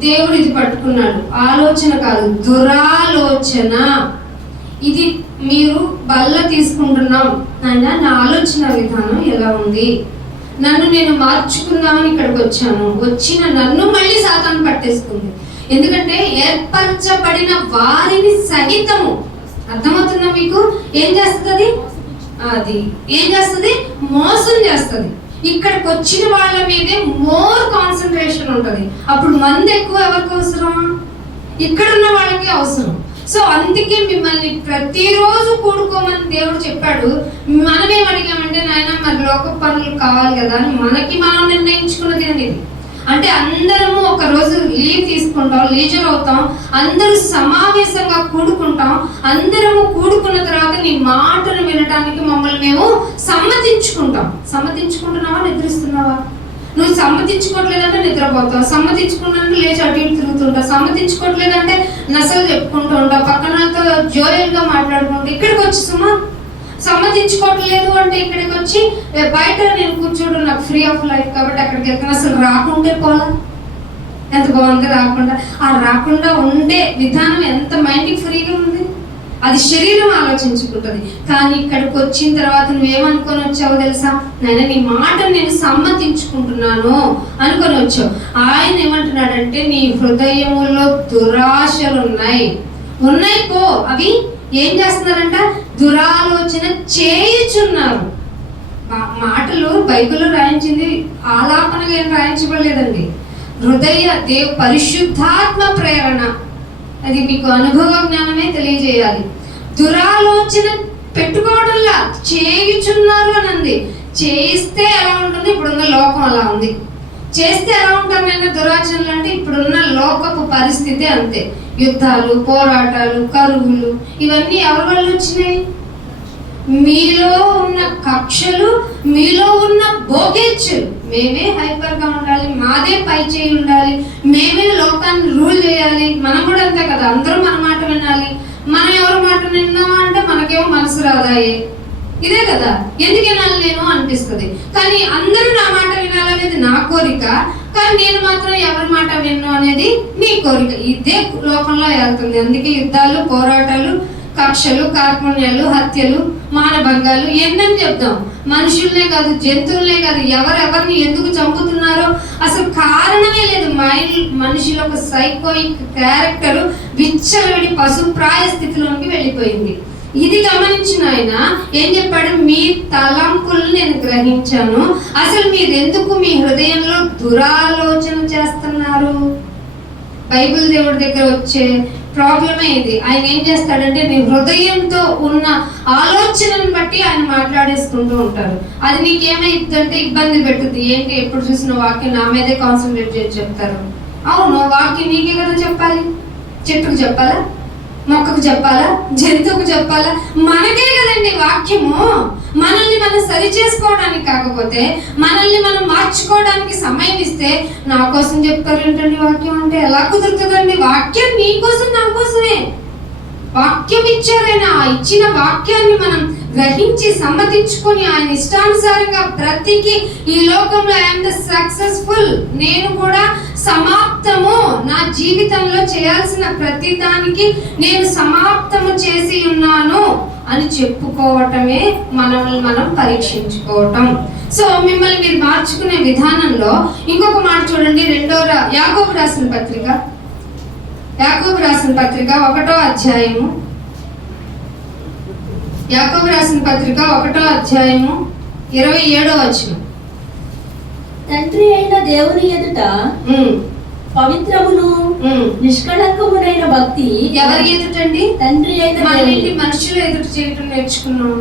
దేవుడు ఇది పట్టుకున్నాడు. ఆలోచన కాదు, దురాలోచన. ఇది మీరు బల్ల తీసుకుంటున్నాం నాయన, నా ఆలోచన విధానం ఎలా ఉంది, నన్ను నేను మార్చుకుందామని ఇక్కడికి వచ్చిన నన్ను మళ్ళీ సాతాను పట్టేసుకుంది. ఎందుకంటే ఏర్పరచబడిన వారిని సహితము, అర్థమవుతుందా మీకు? ఏం చేస్తుంది అది? ఏం చేస్తుంది? మోసం చేస్తుంది. ఇక్కడికి వచ్చిన వాళ్ళ మీదే మోర్ కాన్సన్ట్రేషన్ ఉంటుంది. అప్పుడు మంది ఎక్కువ ఎవరికి అవసరం? ఇక్కడున్న వాళ్ళకి అవసరం. సో అందుకే మిమ్మల్ని ప్రతిరోజు కూడుకోమని దేవుడు చెప్పాడు. మనమేం అడిగామంటే, నాయన మరి లోక పనులు కావాలి కదా అని మనకి మనం నిర్ణయించుకున్నది అండి ఇది. అంటే అందరము ఒక రోజు లీవ్ తీసుకుంటాం, లీజర్ అవుతాం, అందరూ సమావేశంగా కూడుకుంటాం. అందరము కూడుకున్న తర్వాత నీ మాటను వినడానికి మమ్మల్ని మేము సమ్మతించుకుంటాం. సమ్మతించుకుంటున్నావా? నిద్రిస్తున్నావా? నువ్వు సమ్మతించుకోవట్లేదంటే నిద్రపోతావు, సమ్మతించుకున్నాక లేచి అటు ఇటు తిరుగుతుంటావు, సమ్మతించుకోవట్లేదంటే నసలు చెప్పుకుంటూ ఉంటావు, పక్కనతో జోయల్గా మాట్లాడుకుంటూ ఇక్కడికి వచ్చి సమ్మతించుకోవట్లేదు అంటే ఇక్కడికి వచ్చి బయట నేను కూర్చోడు, నాకు ఫ్రీ ఆఫ్ లైఫ్ కాబట్టి అక్కడికి వెళ్తాను. అసలు రాకుంటే పోలా? ఎంత బాగుంది రాకుండా. ఆ రాకుండా ఉండే విధానం ఎంత మైండ్కి ఫ్రీగా ఉంది, అది శరీరం ఆలోచించుకుంటుంది. కానీ ఇక్కడికి వచ్చిన తర్వాత నువ్వేమనుకొని వచ్చావో తెలుసా? నాయన నీ మాట నేను సమ్మతించుకుంటున్నాను అనుకొని వచ్చావు. ఆయన ఏమంటున్నాడంటే, నీ హృదయములో దురాశలు ఉన్నాయి పో. అవి ఏం చేస్తున్నారంట? దురాలోచన చేయుచున్నారు. మాటలు బైబిల్లో రాయించింది ఆలాపనగా ఏం రాయించబడలేదండి. హృదయ పరిశుద్ధాత్మ ప్రేరణ, అది మీకు అనుభవ జ్ఞానమే తెలియజేయాలి. దురాలోచన పెట్టుకోవడంలా చేయుచున్నారు అని అంది. చేయిస్తే ఎలా ఉంటుంది? ఇప్పుడున్న లోకం అలా ఉంది. చేస్తే ఎలా ఉంటామైనా దురాచరణలు అంటే ఇప్పుడున్న లోకపు పరిస్థితి అంతే. యుద్ధాలు, పోరాటాలు, కరువులు, ఇవన్నీ ఎవరి వల్ల వచ్చినాయి? మీలో ఉన్న కక్షలు, మీలో ఉన్న భోగేచ్ఛలు. మేమే హైపర్గా ఉండాలి, మాదే పై చేయి ఉండాలి, మేమే లోకాన్ని రూల్ చేయాలి. మనం కూడా అంతే కదా, అందరూ మన మాట వినాలి. మనం ఎవరి మాట విన్నామా అంటే మనకేమో మనసు రాదాయే, ఇదే కదా, ఎందుకు వినాలి నేను అనిపిస్తుంది. కానీ అందరూ నా మాట వినాలనేది నా కోరిక, కానీ నేను మాత్రం ఎవరి మాట విన్ను అనేది నీ కోరిక. ఇదే లోకంలో వెళ్తుంది. అందుకే యుద్ధాలు, పోరాటాలు, కక్షలు, కార్పణ్యాలు, హత్యలు, మానభంగాలు ఎన్నని చెప్తాం. మనుషుల్నే కాదు, జంతువులనే కాదు, ఎవరెవరిని ఎందుకు చంపుతున్నారో అసలు కారణమే లేదు. మనిషిలో ఒక సైకోయిక్ క్యారెక్టర్ విచ్చలవిడి పశుప్రాయ స్థితిలోకి వెళ్ళిపోయింది. ఇది గమనించిన ఆయన ఏం చెప్పాడు? మీ తలంపులను నేను గ్రహించాను. అసలు మీరు ఎందుకు మీ హృదయంలో దురాలోచన చేస్తున్నారు? బైబిల్ దేవుడి దగ్గర వచ్చే ప్రాబ్లమే ఇది. ఆయన ఏం చేస్తాడంటే, నీ హృదయంతో ఉన్న ఆలోచనను బట్టి ఆయన మాట్లాడేసుకుంటూ ఉంటారు. అది నీకేమైందంటే ఇబ్బంది పెట్టుద్ది. ఏంటి ఎప్పుడు చూసిన వాక్యం నా మీదే కాన్సన్ట్రేట్ చేసి చెప్తారు. అవును, వాక్యం నీకే కదా చెప్పాలి. చెట్టుకు చెప్పాలా, మొక్కకు చెప్పాలా, జంతువుకు చెప్పాలా? మనకే కదండి వాక్యము. మనల్ని మనం సరి చేసుకోవడానికి కాకపోతే మనల్ని మనం మార్చుకోవడానికి సమయం ఇస్తే నా కోసం చెప్తారు ఏంటండి వాక్యం అంటే ఎలా కుదురుతుందండి? వాక్యం నీ కోసం, నా కోసమే వాక్యం ఇచ్చారైనా. ఆ ఇచ్చిన వాక్యాన్ని మనం గ్రహించి సమ్మతించుకొని ఆయన ఇష్టానుసారంగా బ్రతికి ఈ లోకంలో ఐఎమ్ ద సక్సెస్ఫుల్, నేను కూడా సమాప్తము, నా జీవితంలో చేయాల్సిన ప్రతి దానికి నేను సమాప్తము చేసి ఉన్నాను అని చెప్పుకోవటమే మనల్ని మనం పరీక్షించుకోవటం. సో మిమ్మల్ని మీరు మార్చుకునే విధానంలో ఇంకొక మాట చూడండి. యాకోబు రాసిన పత్రిక 1వ అధ్యాయము, యాకోబు రాసిన పత్రిక 1వ అధ్యాయము 27వ వచనం. తండ్రి అయిన దేవుని ఎదుట పవిత్రమును నిష్కళంకమునైన భక్తి ఎవరి ఎదుటండి? తండ్రి అయిన మనుషులు ఎదుట చేయటం నేర్చుకున్నాం.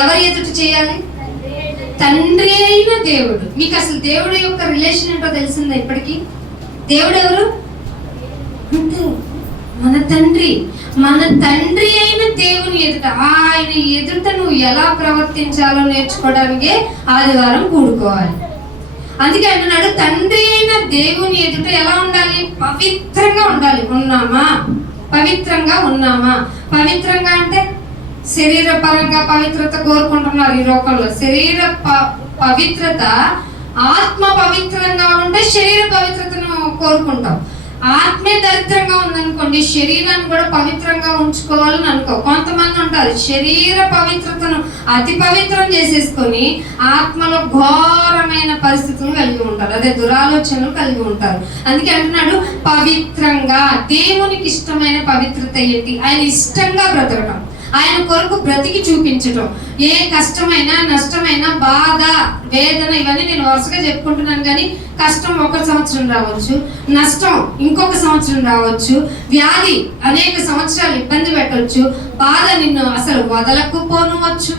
ఎవరి ఎదుట చేయాలి? తండ్రి అయిన దేవుడు. మీకు అసలు దేవుడు యొక్క రిలేషన్ ఏంటో తెలిసిందా ఇప్పటికీ? దేవుడు ఎవరు అంటే మన తండ్రి. మన తండ్రి అయిన దేవుని ఎదుట, ఆయన ఎదుట నువ్వు ఎలా ప్రవర్తించాలో నేర్చుకోవడానికే ఆదివారం కూడుకోవాలి. అందుకే అంటున్నాడు, తండ్రి అయిన దేవుని ఎదుట ఎలా ఉండాలి? పవిత్రంగా ఉండాలి. పవిత్రంగా ఉన్నామా? పవిత్రంగా అంటే శరీర పరంగా పవిత్రత కోరుకుంటున్నారు ఈ లోకంలో. శరీర పవిత్రత, ఆత్మ పవిత్రంగా ఉంటే శరీర పవిత్రతను కోరుకుంటాం. ఆత్మే దరిద్రంగా ఉందనుకోండి, శరీరాన్ని కూడా పవిత్రంగా ఉంచుకోవాలని అనుకో. కొంతమంది ఉంటారు శరీర పవిత్రతను అతి పవిత్రం చేసేసుకొని ఆత్మలో ఘోరమైన పరిస్థితులు కలిగి ఉంటారు, అదే దురాలోచనలు కలిగి ఉంటారు. అందుకే అంటున్నాడు పవిత్రంగా. దేవునికి ఇష్టమైన పవిత్రత ఏంటి? ఆయన ఇష్టంగా బ్రతకడం, ఆయన కొరకు బ్రతికి చూపించటం. ఏ కష్టమైనా, నష్టమైనా, బాధ, వేదన, ఇవన్నీ నేను వరుసగా చెప్పుకుంటున్నాను. కానీ కష్టం 1 సంవత్సరం రావచ్చు, నష్టం ఇంకొక సంవత్సరం రావచ్చు, వ్యాధి అనేక సంవత్సరాలు ఇబ్బంది పెట్టవచ్చు, బాధ నిన్ను అసలు వదలకపోనవచ్చు.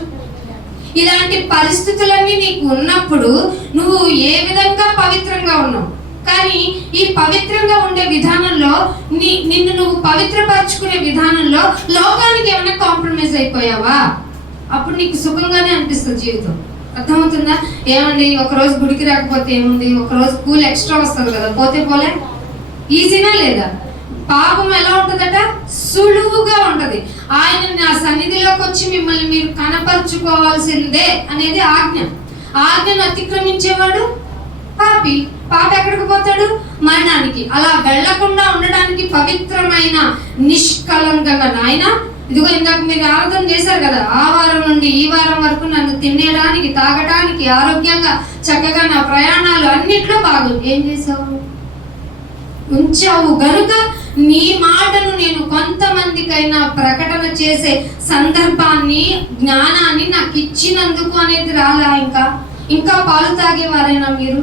ఇలాంటి పరిస్థితులన్నీ నీకు ఉన్నప్పుడు నువ్వు ఏ విధంగా పవిత్రంగా ఉన్నావు? కానీ ఈ పవిత్రంగా ఉండే విధానంలో నిన్ను నువ్వు పవిత్రపరచుకునే విధానంలో లోకానికి ఏమైనా కాంప్రమైజ్ అయిపోయావా? అప్పుడు నీకు సుఖంగానే అనిపిస్తుంది జీవితం. అర్థమవుతుందా? ఏమండి ఒకరోజు గుడికి రాకపోతే ఏముంది, ఒకరోజు కూల్ ఎక్స్ట్రా వస్తుంది కదా, పోతే పోలే. ఈజీనా లేదా? పాపం ఎలా ఉంటుందట? సులువుగా ఉంటది. ఆయన నా సన్నిధిలోకి వచ్చి మిమ్మల్ని మీరు కనపరుచుకోవాల్సిందే అనేది ఆజ్ఞ. ఆజ్ఞను అతిక్రమించేవాడు పాపి. పాప ఎక్కడికి పోతాడు? మరణానికి. అలా వెళ్లకుండా ఉండడానికి పవిత్రమైన నిష్కలంకంగా, నాయన ఇదిగో ఇందాక మీరు ఆరాధన చేశారు కదా, ఆ వారం నుండి ఈ వారం వరకు నన్ను తినేయడానికి, తాగడానికి, ఆరోగ్యంగా చక్కగా నా ప్రయాణాలు అన్నిట్లో ఏం చేసావు? ఉంచావు గనుక నీ మాటను నేను కొంతమందికైనా ప్రకటన చేసే సందర్భాన్ని, జ్ఞానాన్ని నాకు ఇచ్చినందుకు అనేది రాలా. ఇంకా పాలు తాగేవారైనా మీరు?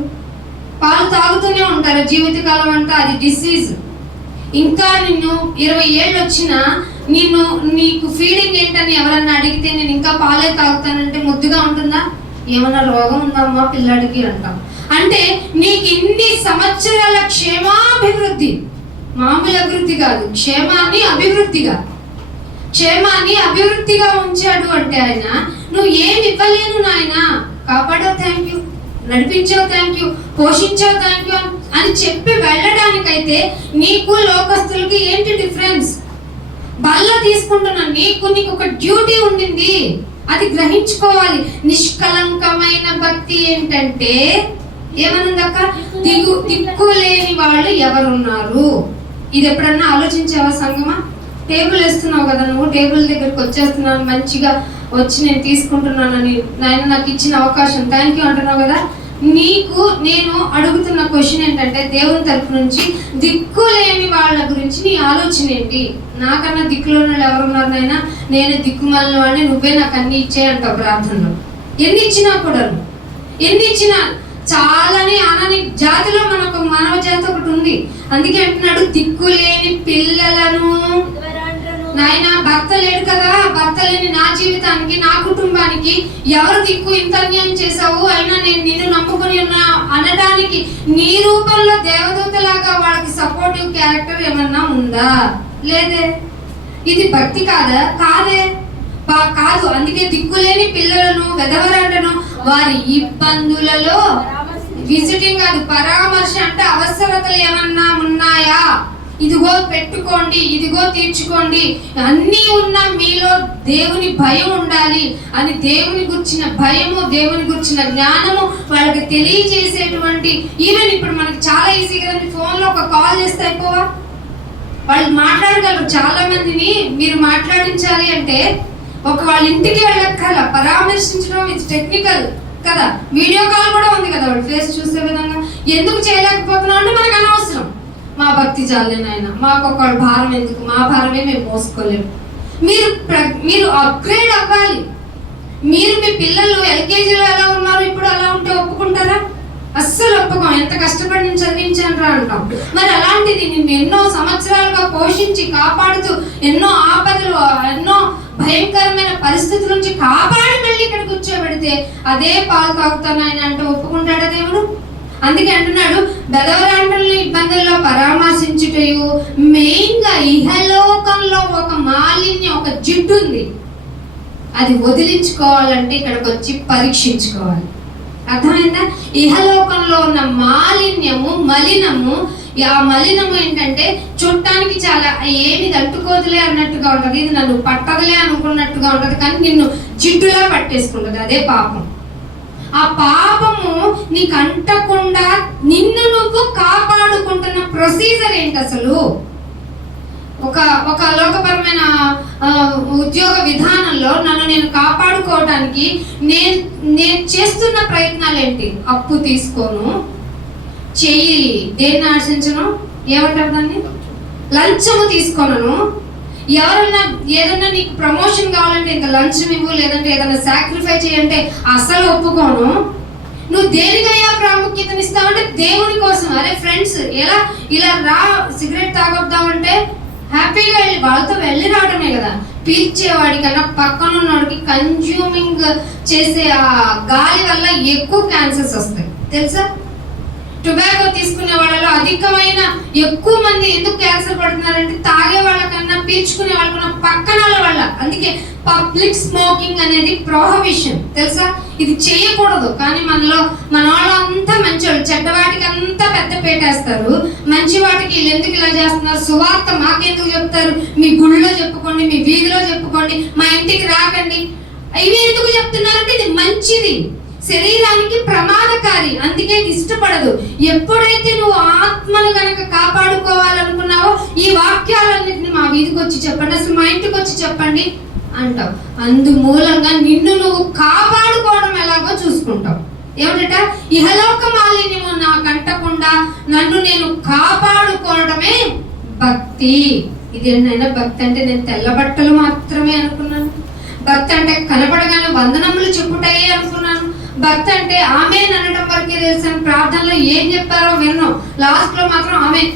పాలు తాగుతూనే ఉంటారు జీవితకాలం అంతా, అది డిసీజ్. ఇంకా నిన్ను 20 ఏళ్ళు వచ్చినా నీకు ఫీడింగ్ ఏంటని ఎవరన్నా అడిగితే నేను ఇంకా పాలే తాగుతానంటే ముద్దుగా ఉంటుందా? ఏమన్నా రోగం ఉందమ్మా పిల్లాడికి అంటాం. అంటే నీకు ఇన్ని సంవత్సరాల క్షేమాభివృద్ధి, మామూలు అభివృద్ధి కాదు, క్షేమాన్ని అభివృద్ధిగా ఉంచాడు. అంటే ఆయన నువ్వు ఏమి ఇవ్వలేను నాయన, కాపాడో థ్యాంక్ యూ, నడిపించావు థ్యాంక్ యూ, పోషించావు థ్యాంక్ యూ అని చెప్పి వెళ్ళడానికైతే నీకు లోకస్తులకి ఏంటి డిఫరెన్స్? బల్ల తీసుకుంటున్నా, నీకు ఒక డ్యూటీ ఉండింది, అది గ్రహించుకోవాలి. నిష్కలంకమైన భక్తి ఏంటంటే ఏమనుందక్క? దిక్కు లేని వాళ్ళు ఎవరున్నారు? ఇది ఎప్పుడన్నా ఆలోచించావా సంగమా? టేబుల్ వేస్తున్నావు కదా నువ్వు, టేబుల్ దగ్గరికి వచ్చేస్తున్నాను, మంచిగా వచ్చి నేను తీసుకుంటున్నానని నాయన నాకు ఇచ్చిన అవకాశం థ్యాంక్ యూ అంటున్నావు కదా. నీకు నేను అడుగుతున్న క్వశ్చన్ ఏంటంటే, దేవుని తరపు నుంచి దిక్కు లేని వాళ్ళ గురించి నీ ఆలోచన ఏంటి? నాకన్నా దిక్కులో వాళ్ళు ఎవరున్నారు నాయన, నేను దిక్కుమాలిన వాడిని, నువ్వే నాకు అన్ని ఇచ్చేయంటావు ప్రార్థనలో. ఎన్ని ఇచ్చినా కూడా, ఎన్ని ఇచ్చినా చాలని అనని జాతిలో మనకు మానవ జాతి ఒకటి ఉంది. అందుకే అంటున్నాడు దిక్కు లేని పిల్లలను నాయన భర్త లేడు కదా, భర్త లేని నా జీవితానికి, నా కుటుంబానికి ఎవరు దిక్కు, ఇంత అన్యాయం చేశావు, అయినా నేను నిన్ను నమ్ముకుని ఉన్నా అనడానికి నీ రూపంలో దేవదూతలాగా వాళ్ళకి సపోర్టివ్ క్యారెక్టర్ ఏమన్నా ఉందా? లేదే. ఇది భక్తి కాదా? కాదే, కాదు. అందుకే దిక్కులేని పిల్లలను, వెధవరాండను వారి ఇబ్బందులలో విజిటింగ్ కాదు, పరామర్శ అంటే అవసరతలు ఏమన్నా ఉన్నాయా, ఇదిగో పెట్టుకోండి, ఇదిగో తీర్చుకోండి, అన్నీ ఉన్న మీలో దేవుని భయం ఉండాలి అని దేవుని గురించిన భయము, దేవుని గురించిన జ్ఞానము వాళ్ళకి తెలియజేసేటువంటి, ఈవెన్ ఇప్పుడు మనకి చాలా ఈజీ కదండి, ఫోన్లో ఒక కాల్ చేస్తే అయిపోవా, వాళ్ళు మాట్లాడగలరు. చాలా మందిని మీరు మాట్లాడించాలి అంటే వాళ్ళ ఇంటికి వెళ్ళక్కర్ల, పరామర్శించడం ఇది టెక్నికల్ కదా, వీడియో కాల్ కూడా ఉంది కదా, వాళ్ళు ఫేస్ చూసే విధంగా. ఎందుకు చేయలేకపోతున్నాం అంటే మనకు అనవసరం, మా భక్తి చాలేనాయన, మాకు ఒక భారం ఎందుకు, మా భారమే మేము మోసుకోలేము. మీరు అప్గ్రేడ్ అవ్వాలి. మీరు మీ పిల్లలు ఎల్కేజీలో ఎలా ఉన్నారు, ఇప్పుడు అలా ఉంటే ఒప్పుకుంటారా? అస్సలు ఒప్పుకోం. ఎంత కష్టపడి నేను చదివించాను అంటాం. మరి అలాంటిది నిన్ను ఎన్నో సంవత్సరాలుగా పోషించి కాపాడుతూ, ఎన్నో ఆపదలు, ఎన్నో భయంకరమైన పరిస్థితుల నుంచి కాపాడి మళ్ళీ ఇక్కడ కూర్చోబెడితే అదే పాలు తాగుతాను ఆయన అంటే ఒప్పుకుంటాడా దేవుడు? అందుకే అంటున్నాడు, బెదవరాండ్రుల ఇబ్బందుల్లో పరామర్శించుటయు, మెయిన్ గా ఇహలోకంలో ఒక మాలిన్యం, ఒక జిడ్డు ఉంది, అది వదిలించుకోవాలంటే ఇక్కడికి వచ్చి పరీక్షించుకోవాలి. అర్థమైందా? ఇహలోకంలో ఉన్న మాలిన్యము, మలినము, ఆ మలినము ఏంటంటే చూడటానికి చాలా ఏమి తట్టుకోదులే అన్నట్టుగా ఉంటది, ఇది నన్ను పట్టదులే అనుకున్నట్టుగా ఉంటది, కానీ నిన్ను జిడ్డులా పట్టేసుకుంటది. అదే పాపం. ఆ పాపము నీకు అంటకుండా నిన్ను నువ్వు కాపాడుకుంటున్న ప్రొసీజర్ ఏంటి అసలు? ఒక లోకపరమైన ఉద్యోగ విధానంలో నన్ను నేను కాపాడుకోవడానికి నేను చేస్తున్న ప్రయత్నాలు ఏంటి? అప్పు తీసుకోను, చెయ్యి దేన్ని ఆశించను, ఏమంటారు దాన్ని, లంచము తీసుకోను. ఎవరన్నా ఏదన్నా నీకు ప్రమోషన్ కావాలంటే ఇంకా లంచం ఇవ్వు, లేదంటే ఏదైనా సాక్రిఫై చేయంటే అసలు ఒప్పుకోను. నువ్వు దేనికయ్యా ప్రాముఖ్యతనిస్తావంటే దేవుని కోసం. అరే ఫ్రెండ్స్ ఇలా రా సిగరెట్ తాగొద్దామంటే హ్యాపీగా వెళ్ళి వాళ్ళతో వెళ్ళి రావడమే కదా. పీల్చేవాడి కన్నా పక్కన ఉన్నవాడికి కన్జ్యూమింగ్ చేసే ఆ గాలి వల్ల ఎక్కువ క్యాన్సర్స్ వస్తాయి తెలుసా? టొబాకో తీసుకునే వాళ్ళలో అధికమైన ఎక్కువ మంది ఎందుకు క్యాన్సర్ పడుతున్నారంటే తాగే వాళ్ళకన్నా పీల్చుకునే వాళ్ళకన్నా పక్కన వాళ్ళ. అందుకే పబ్లిక్ స్మోకింగ్ అనేది ప్రొహిబిషన్ తెలుసా? ఇది చేయకూడదు. కానీ మన వాళ్ళంతా మంచివాళ్ళు, చెడ్డవాటికి అంతా పెద్ద పేటేస్తారు, మంచి వాటికి వీళ్ళు ఎందుకు ఇలా చేస్తున్నారు, సువార్త మాకెందుకు చెప్తారు, మీ గుళ్ళో చెప్పుకోండి, మీ వీధిలో చెప్పుకోండి, మా ఇంటికి రాకండి, ఇవి ఎందుకు చెప్తున్నారంటే ఇది మంచిది, శరీరానికి ప్రమాదకారి, అందుకే ఇది ఇష్టపడదు. ఎప్పుడైతే నువ్వు ఆత్మను గనక కాపాడుకోవాలనుకున్నావో ఈ వాక్యాలన్నింటినీ మా వీధికి వచ్చి చెప్పండి, అసలు మా ఇంటికి వచ్చి చెప్పండి అంటావు. అందుమూలంగా నిన్ను నువ్వు కాపాడుకోవడం ఎలాగో చూసుకుంటావు. ఏమిటట? ఇహలోక మాలిన్యము నాకు అంటకుండా నన్ను నేను కాపాడుకోవడమే భక్తి. ఇదేంటైనా భక్తి అంటే నేను తెల్ల బట్టలు మాత్రమే అనుకున్నాను. భక్తి అంటే కనపడగానే వందనములు చెప్పుటాయే అనుకున్నాను. భక్తి అంటే ఆమెన్ అనడం వరకే తెలుసాను. ప్రార్థనలో ఏం చెప్పారో విన్నాం, లాస్ట్ లో మాత్రం ఆమెన్.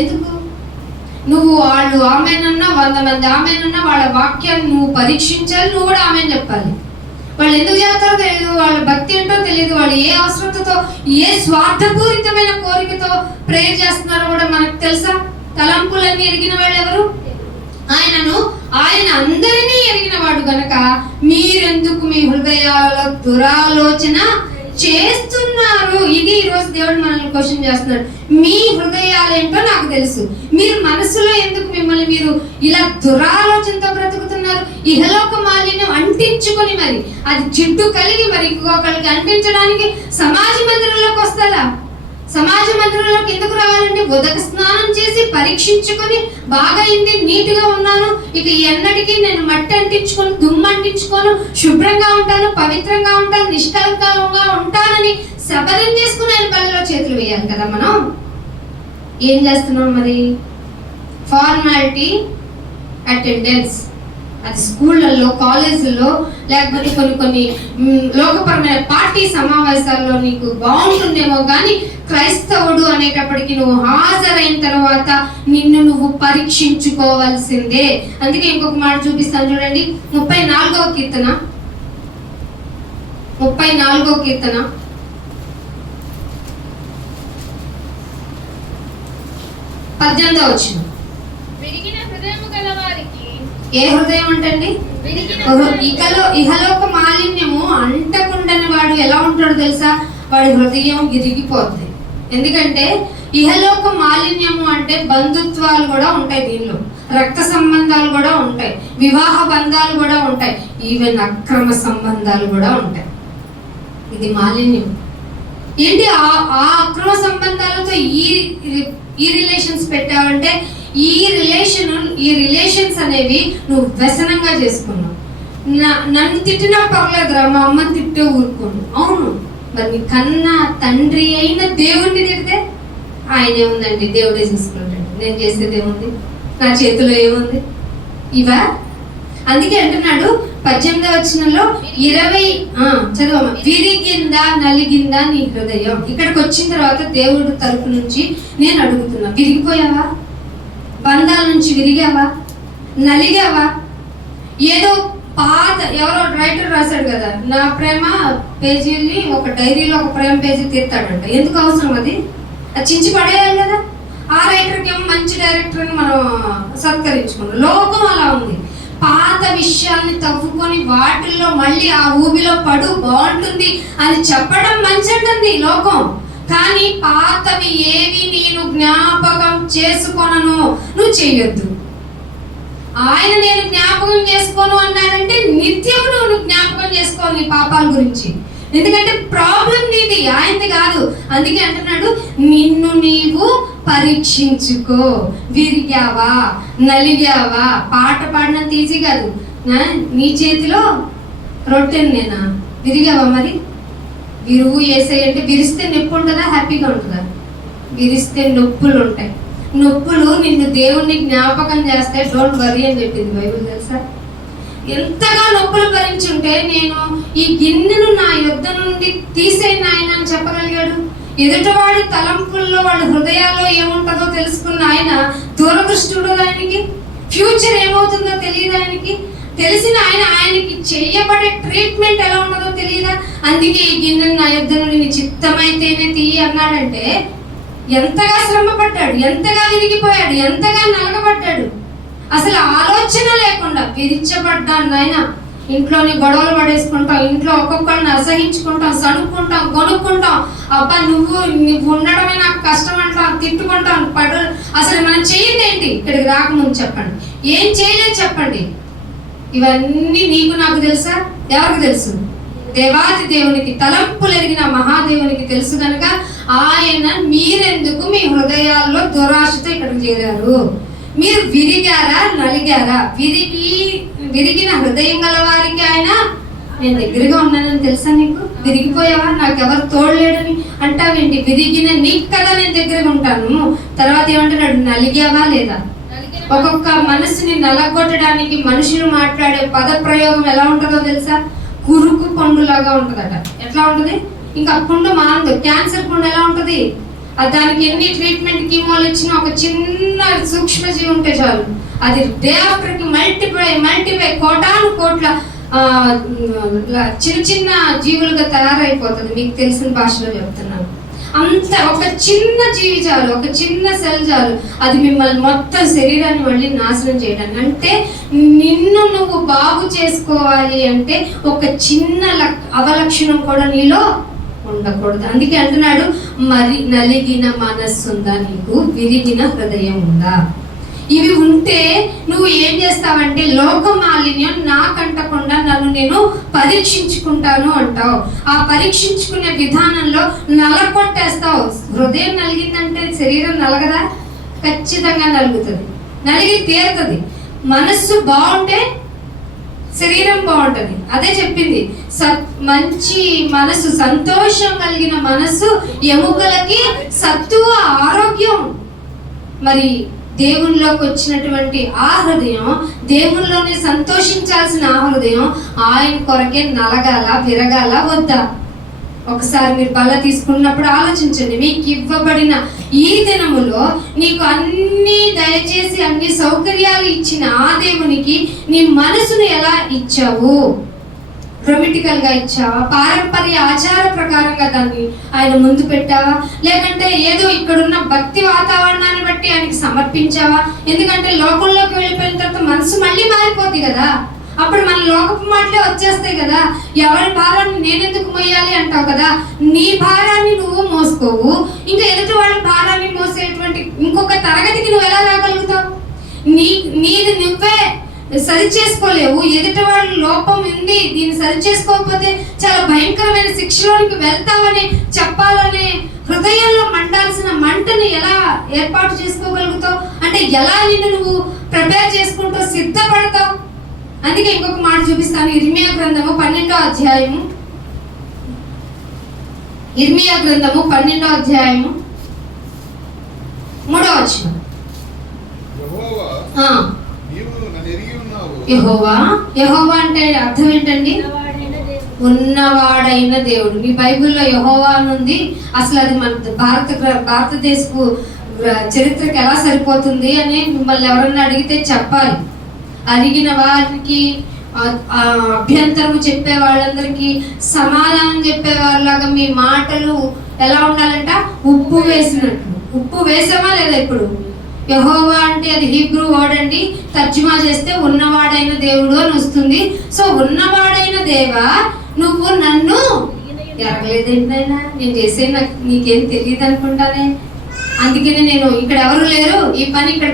ఎందుకు? నువ్వు వాళ్ళు ఆమెనన్నా 100 మంది ఆమెనన్నా వాళ్ళ వాక్యాన్ని నువ్వు పరీక్షించాలి, నువ్వు కూడా ఆమెన్ చెప్పాలి. వాళ్ళు ఎందుకు చేస్తారో తెలియదు, వాళ్ళ భక్తి ఏంటో తెలియదు, వాళ్ళు ఏ అవసరతతో ఏ స్వార్థపూరితమైన కోరికతో ప్రేయర్ చేస్తున్నారో కూడా మనకు తెలుసా? తలంపులన్నీ ఎరిగిన వాళ్ళు ఎవరు? ఆయన అందరినీ ఎరిగిన వాడు గనక మీరెందుకు మీ హృదయాలలో దురాలోచన చేస్తున్నారు? ఇది ఈరోజు దేవుడు మనల్ని క్వశ్చన్ చేస్తున్నాడు. మీ హృదయాలు ఏంటో నాకు తెలుసు, మీరు మనసులో ఎందుకు మిమ్మల్ని మీరు ఇలా దురాలోచనతో బ్రతుకుతున్నారు? ఇహలోక మాలిన్యం అంటించుకొని మరి అది జిడ్డు కలిగి మరి ఇంకొకరికి అంటించడానికి సమాజ మందిరంలోకి వస్తారా? సమాజ మందిరంలోకి ఎందుకు రావాలంటే ఉదక స్నానం చేసి పరీక్షించుకొని బాగా అయింది, నీట్గా ఉన్నాను, ఇక ఎన్నటికీ నేను మట్టి అంటించుకొని దుమ్ము అంటించుకోను, శుభ్రంగా ఉంటాను, పవిత్రంగా ఉంటాను, నిష్కలంకంగా ఉంటానని శపథం చేసుకుని ఆయన బలిలో చేతులు వేయాలి కదా. మనం ఏం చేస్తున్నాం మరి? ఫార్మాలిటీ, అటెండెన్స్, అది స్కూళ్ళల్లో, కాలేజీల్లో, లేకపోతే కొన్ని లోకపరమైన పార్టీ సమావేశాల్లో నీకు బాగుంటుందేమో, కానీ క్రైస్తవుడు అనేటప్పటికి నువ్వు హాజరైన తర్వాత నిన్ను నువ్వు పరీక్షించుకోవాల్సిందే. అందుకే ఇంకొక మాట చూపిస్తాను చూడండి. 34వ కీర్తన 18వ వచనం. విరిగిన హృదయము గలవారికి. ఏ హృదయం అంటండి? ఇహలోక మాలిన్యము అంటకుండని వాడు ఎలా ఉంటాడో తెలుసా? వాడి హృదయం విరిగిపోద్ది. ఎందుకంటే ఇహలోక మాలిన్యము అంటే బంధుత్వాలు కూడా ఉంటాయి, దీనిలో రక్త సంబంధాలు కూడా ఉంటాయి, వివాహ బంధాలు కూడా ఉంటాయి, ఈవెన్ అక్రమ సంబంధాలు కూడా ఉంటాయి. ఇది మాలిన్యం. ఏంటి ఆ అక్రమ సంబంధాలతో ఈ రిలేషన్స్ పెట్టావంటే ఈ రిలేషన్స్ అనేవి నువ్వు వ్యసనంగా చేసుకున్నావు. నన్ను తిట్టినా పర్లేదురా, మా అమ్మని తిట్టే ఊరుకోను. అవును, మరి నీ కన్నా తండ్రి అయిన దేవుణ్ణి తిడితే ఆయన ఏముందండి, దేవుడే చూసుకుంటాడు. నేను చేసేది ఏముంది, నా చేతిలో ఏముంది? ఇవా? అందుకే అంటున్నాడు 18వ వచనంలో 20 చదవమ్మా. విరిగిందా నలిగిందా నీ హృదయం? ఇక్కడికి వచ్చిన తర్వాత దేవుడు తరపు నుంచి నేను అడుగుతున్నా, విరిగిపోయావా? బంధాల నుంచి విరిగావా? నలిగావా? ఏదో పాత ఎవరో రైటర్ రాశాడు కదా, నా ప్రేమ పేజీని ఒక డైరీలో ఒక ప్రేమ పేజీ తీస్తాడంట. ఎందుకు అవసరం? అది చించి పడేయాలి కదా. ఆ రైటర్కి ఏమో మంచి డైరెక్టర్ని మనం సత్కరించుకున్నాం. లోకం అలా ఉంది. పాత విషయాల్ని తవ్వుకొని వాటిల్లో మళ్ళీ ఆ ఊబిలో పడు, బాగుంటుంది అని చెప్పడం మంచిది లోకం. కానీ పాతవి ఏవి నేను జ్ఞాపకం చేసుకొనను నువ్వు చెయ్యొద్దు. ఆయన నేను జ్ఞాపకం చేసుకోను అన్నాడంటే నిత్యం నువ్వు జ్ఞాపకం చేసుకో నీ పాపాల గురించి. ఎందుకంటే ప్రాబ్లం నీది, ఆయనది కాదు. అందుకే అంటున్నాడు, నిన్ను నీవు పరీక్షించుకో. విరిగావా, నలిగావా? పాట పాడినంత ఈజీ కాదు. నీ చేతిలో రొట్టెని నేనా? విరిగావా? మరి విరుగు వేసేయంటే విరిస్తే నొప్పి ఉంటుందా, హ్యాపీగా ఉంటుందా? విరిస్తే నొప్పులు ఉంటాయి. నొప్పులు నిన్ను దేవుణ్ణి జ్ఞాపకం చేస్తాయి. డోంట్ వరీ అని చెప్పింది బైబిల్, తెలుసా? ఎంతగా నొప్పులు భరించుంటే నేను ఈ గిన్నెను నా యుద్ధ నుండి తీసేయను ఆయన అని చెప్పగలిగాడు. ఎదుటివాడి తలంపుల్లో, వాళ్ళ హృదయాల్లో ఏముంటుందో తెలుసుకున్న ఆయన దూరదృష్టుడు. ఆయనకి ఫ్యూచర్ ఏమవుతుందో తెలియదు. ఆయనకి తెలిసిన ఆయనకి చేయబడే ట్రీట్మెంట్ ఎలా ఉన్నదో తెలియదా? అందుకే ఈ గిన్నెను నా యుద్ధ నుండి నీ చిత్తమైతేనే తీయి అన్నాడంటే ఎంతగా శ్రమ పడ్డాడు, ఎంతగా విరిగిపోయాడు, ఎంతగా నలగబడ్డాడు. అసలు ఆలోచన లేకుండా విరిచబడ్డాను ఆయన. ఇంట్లోని గొడవలు పడేసుకుంటాం, ఇంట్లో ఒక్కొక్కరిని అసహించుకుంటాం, సణుక్కుంటాం, కొనుక్కుంటాం. అబ్బా నువ్వు ఉండడమే నాకు కష్టం అంటాం, తిట్టుకుంటాం, అసలు మనం చెయ్యింది ఏంటి? ఇక్కడికి రాకముందు చెప్పండి, ఏం చేయలేదు చెప్పండి. ఇవన్నీ నీకు నాకు తెలుసా? ఎవరికి తెలుసు? దేవాది దేవునికి, తలంపులు ఎరిగిన మహాదేవునికి తెలుసు. కనుక ఆయన మీరెందుకు మీ హృదయాల్లో దురాశతో ఇక్కడికి చేరారు? మీరు విరిగారా, నలిగారా? విరిగిన హృదయం గల వారికి ఆయన నేను దగ్గరగా ఉన్నానని తెలుసా నీకు? విరిగిపోయావా, నాకెవరు తోడలేడని అంటావేంటి? విరిగిన నీకు కదా నేను దగ్గరగా ఉంటాను. తర్వాత ఏమంటున్నాడు? నలిగావా లేదా? ఒక్కొక్క మనసుని నలగొట్టడానికి మనుషులు మాట్లాడే పద ప్రయోగం ఎలా ఉంటుందో తెలుసా? కురుకు పండులాగా ఉంటుందట. ఎట్లా ఉంటుంది? ఇంకా పుండు మానదు. క్యాన్సర్ పుండు ఎలా ఉంటుంది? దానికి ఎన్ని ట్రీట్మెంట్ కీమోలు ఇచ్చినా ఒక చిన్న సూక్ష్మజీవి ఉంటే చాలు, అది డే ఆఫ్టర్కి మల్టిప్లై కోటాను కోట్ల చిన్న చిన్న జీవులుగా తయారైపోతుంది. మీకు తెలిసిన భాషలో చెప్తున్నాను. అంత ఒక చిన్న జీవి చాలు, ఒక చిన్న సెల్ చాలు, అది మిమ్మల్ని మొత్తం శరీరాన్ని మళ్ళీ నాశనం చేయడానికి. అంటే నిన్ను నువ్వు బాగు చేసుకోవాలి అంటే ఒక చిన్న అవలక్షణం కూడా నీలో ఉండకూడదు. అందుకే అంటున్నాడు, మరి నలిగిన మనస్సు ఉందా నీకు? విరిగిన హృదయం ఉందా? ఇవి ఉంటే నువ్వు ఏం చేస్తావంటే లోక మాలిన్యం నాకంటకుండా నన్ను నేను పరీక్షించుకుంటాను అంటావు. ఆ పరీక్షించుకునే విధానంలో నలగొట్టేస్తావు. హృదయం నలిగిందంటే శరీరం నలగదా? ఖచ్చితంగా నలుగుతుంది, నలిగి తీరుతుంది. మనస్సు బాగుంటే శరీరం బాగుంటుంది. అదే చెప్పింది, మంచి మనసు, సంతోషం కలిగిన మనసు ఎముకలకి సత్తువ, ఆరోగ్యం. మరి దేవునిలోకి వచ్చినటువంటి ఆ హృదయం, దేవునిలోనే సంతోషించాల్సిన ఆ హృదయం ఆయన కొరకే నలగాల, విరగాల వద్దా? ఒకసారి మీరు బల్ల తీసుకున్నప్పుడు ఆలోచించండి. మీకు ఇవ్వబడిన ఈ దినములో నీకు అన్ని దయచేసి అన్ని సౌకర్యాలు ఇచ్చిన ఆ దేవునికి నీ మనసును ఎలా ఇచ్చావు? పొలిటికల్ గా ఇచ్చావా? పారంపర్య ఆచార ప్రకారంగా దాన్ని ఆయన ముందు పెట్టావా? లేకంటే ఏదో ఇక్కడున్న భక్తి వాతావరణాన్ని బట్టి ఆయనకి సమర్పించావా? ఎందుకంటే లోకంలోకి వెళ్ళిపోయిన తర్వాత మనసు మళ్ళీ మారిపోద్ది కదా. అప్పుడు మన లోకపు మాటలే వచ్చేస్తాయి కదా. ఎవరి భారాన్ని నేనెందుకు మోయాలి అంటావు కదా. నీ భారాన్ని నువ్వు మోసుకోవు, ఇంకా ఎదుటి వాళ్ళ భారాన్ని మోసేటువంటి ఇంకొక తరగతికి నువ్వు ఎలా రాగలుగుతావు? నీది నువ్వే సరి చేసుకోలేవు. ఎదుటి వాళ్ళ లోపం ఉంది, దీన్ని సరి చేసుకోకపోతే చాలా భయంకరమైన శిక్షలోనికి వెళ్తామని చెప్పాలనే హృదయంలో మండాల్సిన మంటని ఎలా ఏర్పాటు చేసుకోగలుగుతావు? అంటే ఎలా నిన్ను నువ్వు ప్రిపేర్ చేసుకుంటూ సిద్ధపడతావు? అందుకే ఇంకొక మాట చూపిస్తాను. ఇర్మియా గ్రంథము 12వ అధ్యాయము, ఇర్మియా గ్రంథము 12వ అధ్యాయము 3వ వచనం. యెహోవా, యెహోవా అంటే అర్థం ఏంటండి? ఉన్నవాడైన దేవుడు. మీ బైబిల్లో యెహోవా అని ఉంది. అసలు అది మన భారతదేశపు చరిత్రకి ఎలా సరిపోతుంది అని మిమ్మల్ని ఎవరన్నా అడిగితే చెప్పాలి. అడిగిన వారికి అభ్యంతరం చెప్పే వాళ్ళందరికీ సమాధానం చెప్పే వాళ్ళలాగా మీ మాటలు ఎలా ఉండాలంట? ఉప్పు వేసినట్టు. ఉప్పు వేసామా లేదా? ఇప్పుడు యెహోవా అంటే అది హీబ్రూ వర్డ్ అండి. తర్జుమా చేస్తే ఉన్నవాడైన దేవుడు అని వస్తుంది. సో ఉన్నవాడైన దేవా, నువ్వు నన్ను ఎరగలేదేంటైనా నేను చేసే నాకు నీకేం తెలియదు అనుకుంటానే. అందుకని నేను ఇక్కడ ఎవరు లేరు, ఈ పని ఇక్కడ